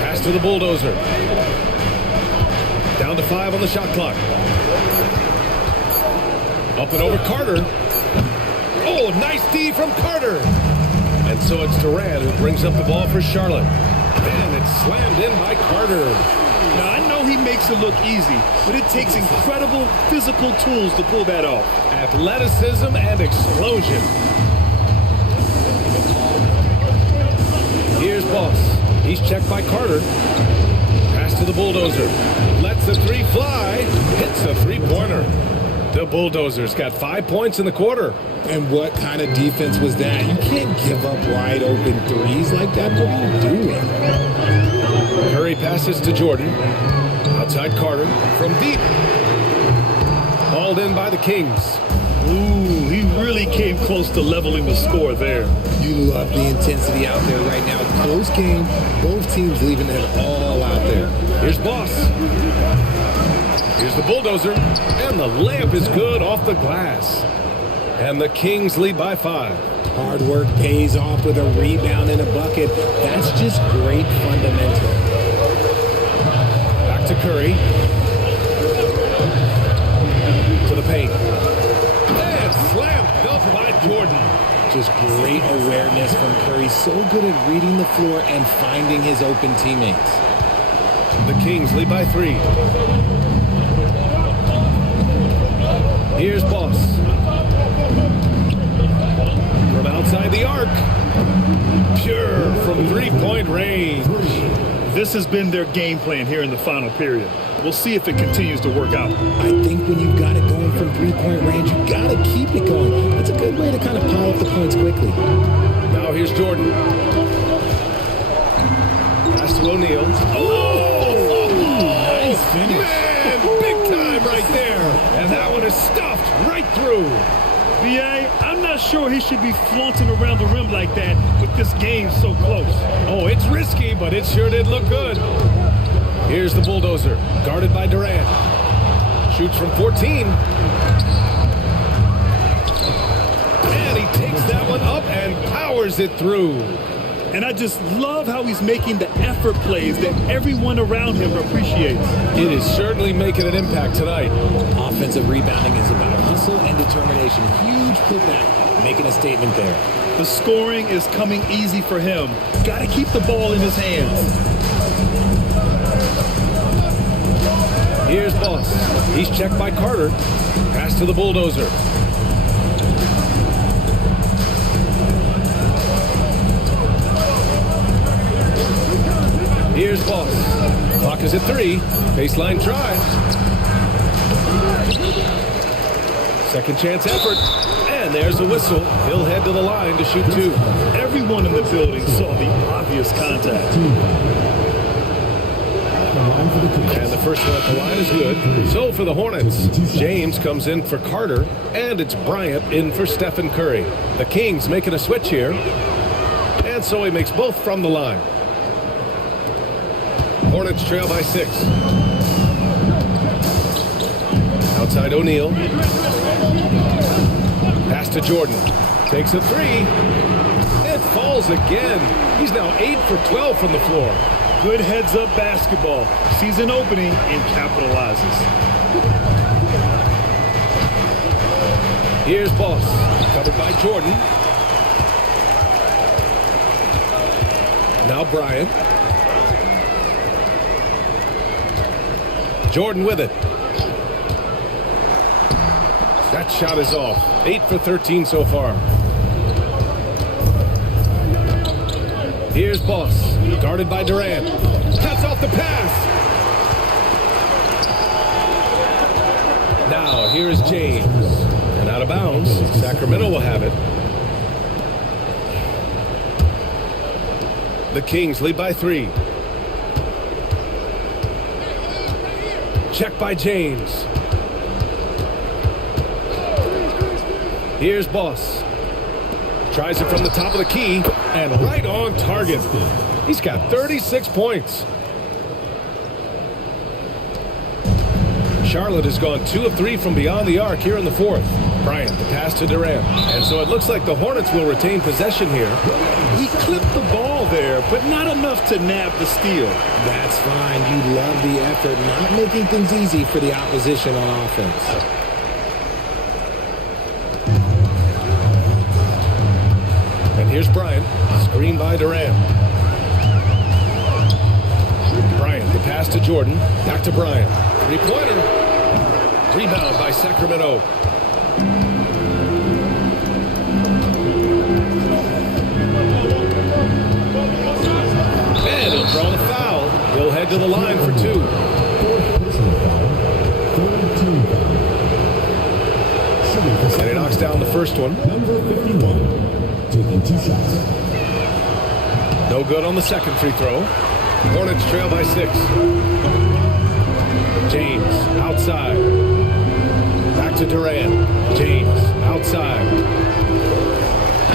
Pass to the bulldozer. Down to 5 on the shot clock. Up and over Carter. Oh, nice D from Carter. And so it's Durant who brings up the ball for Charlotte. And it's slammed in by Carter. Now, I know he makes it look easy, but it takes incredible physical tools to pull that off. Athleticism and explosion. Here's Boss. He's checked by Carter. Pass to the bulldozer. Lets the three fly. Hits a three-pointer. The Bulldozers got 5 points in the quarter. And what kind of defense was that? You can't give up wide open threes like that. What are you doing? Curry passes to Jordan. Outside Carter from deep. Hauled in by the Kings. Ooh, he really came close to leveling the score there. You love the intensity out there right now. Close game. Both teams leaving it all out there. Here's Boss. Here's the bulldozer. And the layup is good off the glass. And the Kings lead by 5. Hard work pays off with a rebound and a bucket. That's just great fundamental. Back to Curry. To Just great awareness from Curry. So good at reading the floor and finding his open teammates. The Kings lead by 3. Here's Boss. From outside the arc. Pure from 3-point range. This has been their game plan here in the final period. We'll see if it continues to work out. I think when you've got it going from 3-point range, you got to keep it going. It's a good way to kind of pile up the points quickly. Now here's Jordan. Pass to O'Neal. Oh! Nice finish. Man, big time right there. And that one is stuffed right through. VA, I'm not sure he should be flaunting around the rim like that with this game so close. Oh, it's risky, but it sure did look good. Here's the bulldozer, guarded by Durant. Shoots from 14. And he takes that one up and powers it through. And I just love how he's making the effort plays that everyone around him appreciates. It is certainly making an impact tonight. Offensive rebounding is about hustle and determination. Huge putback, making a statement there. The scoring is coming easy for him. Got to keep the ball in his hands. Here's Boss. He's checked by Carter. Pass to the bulldozer. Here's Boss. Clock is at 3. Baseline try. Second chance effort. And there's a whistle. He'll head to the line to shoot 2. Everyone in the building saw the obvious contact. And the first one at the line is good. So for the Hornets, James comes in for Carter, and it's Bryant in for Stephen Curry. The Kings making a switch here. And so he makes both from the line. Hornets trail by 6. Outside O'Neal. Pass to Jordan. Takes a 3. It falls again. He's now 8 for 12 from the floor. Good heads-up basketball. Sees an opening and capitalizes. Here's Boss. Covered by Jordan. Now Bryant. Jordan with it. That shot is off. 8 for 13 so far. Here's Boss. Guarded by Durant. Cuts off the pass. Now here's James. And out of bounds. Sacramento will have it. The Kings lead by 3. Check by James. Here's Boss. Tries it from the top of the key, and right on target. He's got 36 points. Charlotte has gone 2 of 3 from beyond the arc here in the 4th. Bryant, the pass to Durant. And so it looks like the Hornets will retain possession here. He clipped the ball there, but not enough to nab the steal. That's fine. You love the effort, not making things easy for the opposition on offense. And here's Bryant, screen by Durant. Bryant, the pass to Jordan, back to Bryant. Three-pointer. Rebound by Sacramento. And he'll draw the foul. He'll head to the line for 2. And he knocks down the first one. Number 51. Taking 2 shots. No good on the second free throw. Hornets trail by 6. James outside. Back to Durant. James outside.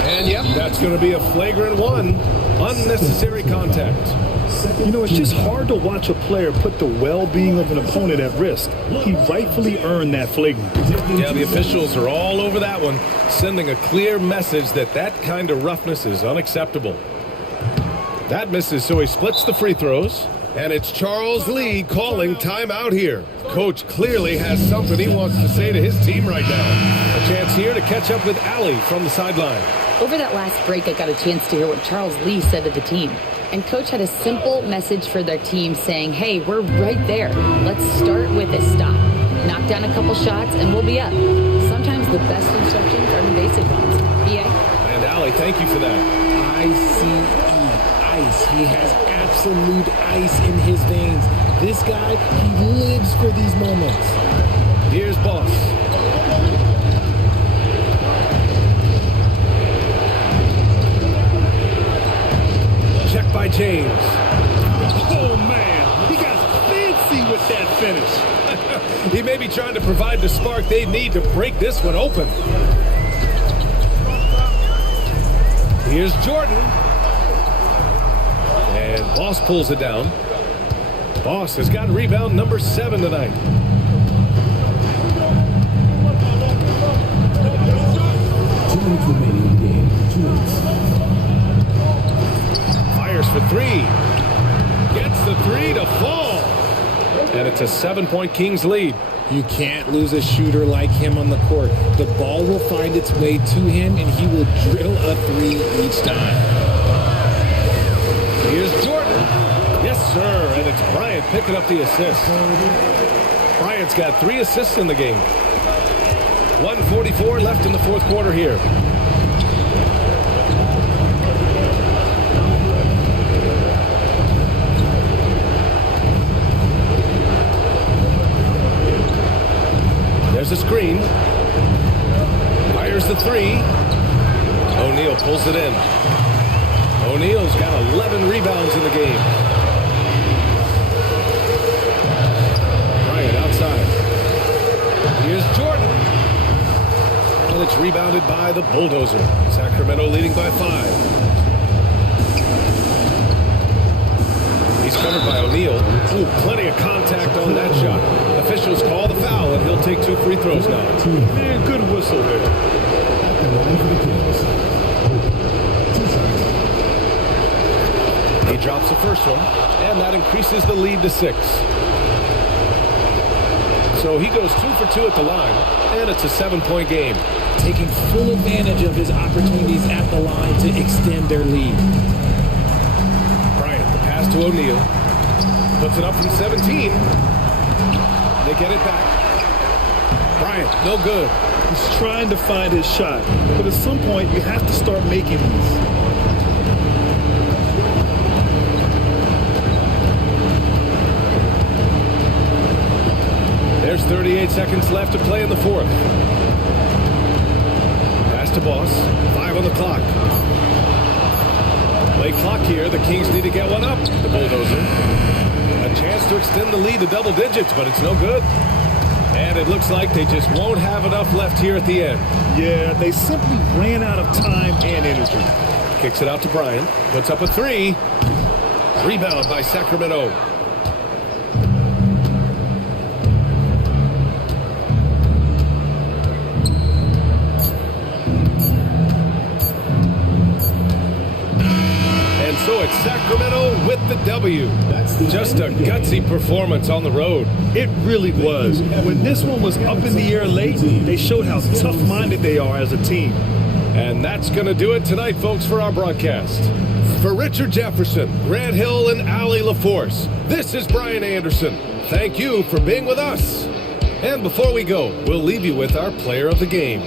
And yep, that's going to be a flagrant 1. Unnecessary contact. You know, it's just hard to watch a player put the well-being of an opponent at risk. He rightfully earned that flagrant. Yeah, the officials are all over that one, sending a clear message that that kind of roughness is unacceptable. That misses, so he splits the free throws. And it's Charles Lee calling timeout here. Coach clearly has something he wants to say to his team right now. A chance here to catch up with Allie from the sideline. Over that last break, I got a chance to hear what Charles Lee said to the team. And Coach had a simple message for their team saying, hey, we're right there. Let's start with a stop. Knock down a couple shots and we'll be up. Sometimes the best instructions are the basic ones. BA? And Allie, thank you for that. Ice. He has absolute ice in his veins. This guy, he lives for these moments. Here's Boss. Check by James. Oh, man. He got fancy with that finish. He may be trying to provide the spark they need to break this one open. Here's Jordan. And Boss pulls it down. Boss has got rebound number 7 tonight. Fires for 3. Gets the 3 to fall. And it's a 7-point Kings lead. You can't lose a shooter like him on the court. The ball will find its way to him, and he will drill a 3 each time. Here's Jordan. Yes, sir. And it's Bryant picking up the assist. Bryant's got 3 assists in the game. 1:44 left in the fourth quarter here. There's a screen. Fires the 3. O'Neal pulls it in. O'Neal's got 11 rebounds in the game. Bryant outside. Here's Jordan. And it's rebounded by the Bulldozer. Sacramento leading by 5. He's covered by O'Neal. Ooh, plenty of contact on that shot. Officials call the foul, and he'll take 2 free throws now. Man, good whistle there. He drops the first one, and that increases the lead to 6. So he goes 2 for 2 at the line, and it's a 7-point game. Taking full advantage of his opportunities at the line to extend their lead. Bryant, the pass to O'Neal. Puts it up from 17. They get it back. Bryant, no good. He's trying to find his shot, but at some point you have to start making these. There's 38 seconds left to play in the fourth. Pass to Boss. 5 on the clock. Late clock here. The Kings need to get one up. The Bulldozer. A chance to extend the lead to double digits, but it's no good. And it looks like they just won't have enough left here at the end. Yeah, they simply ran out of time and energy. Kicks it out to Bryant. Puts up a 3. Rebound by Sacramento. So it's Sacramento with the W. Just a gutsy performance on the road. It really was. When this one was up in the air late, they showed how tough-minded they are as a team. And that's going to do it tonight, folks, for our broadcast. For Richard Jefferson, Grant Hill, and Allie LaForce, this is Brian Anderson. Thank you for being with us. And before we go, we'll leave you with our player of the game.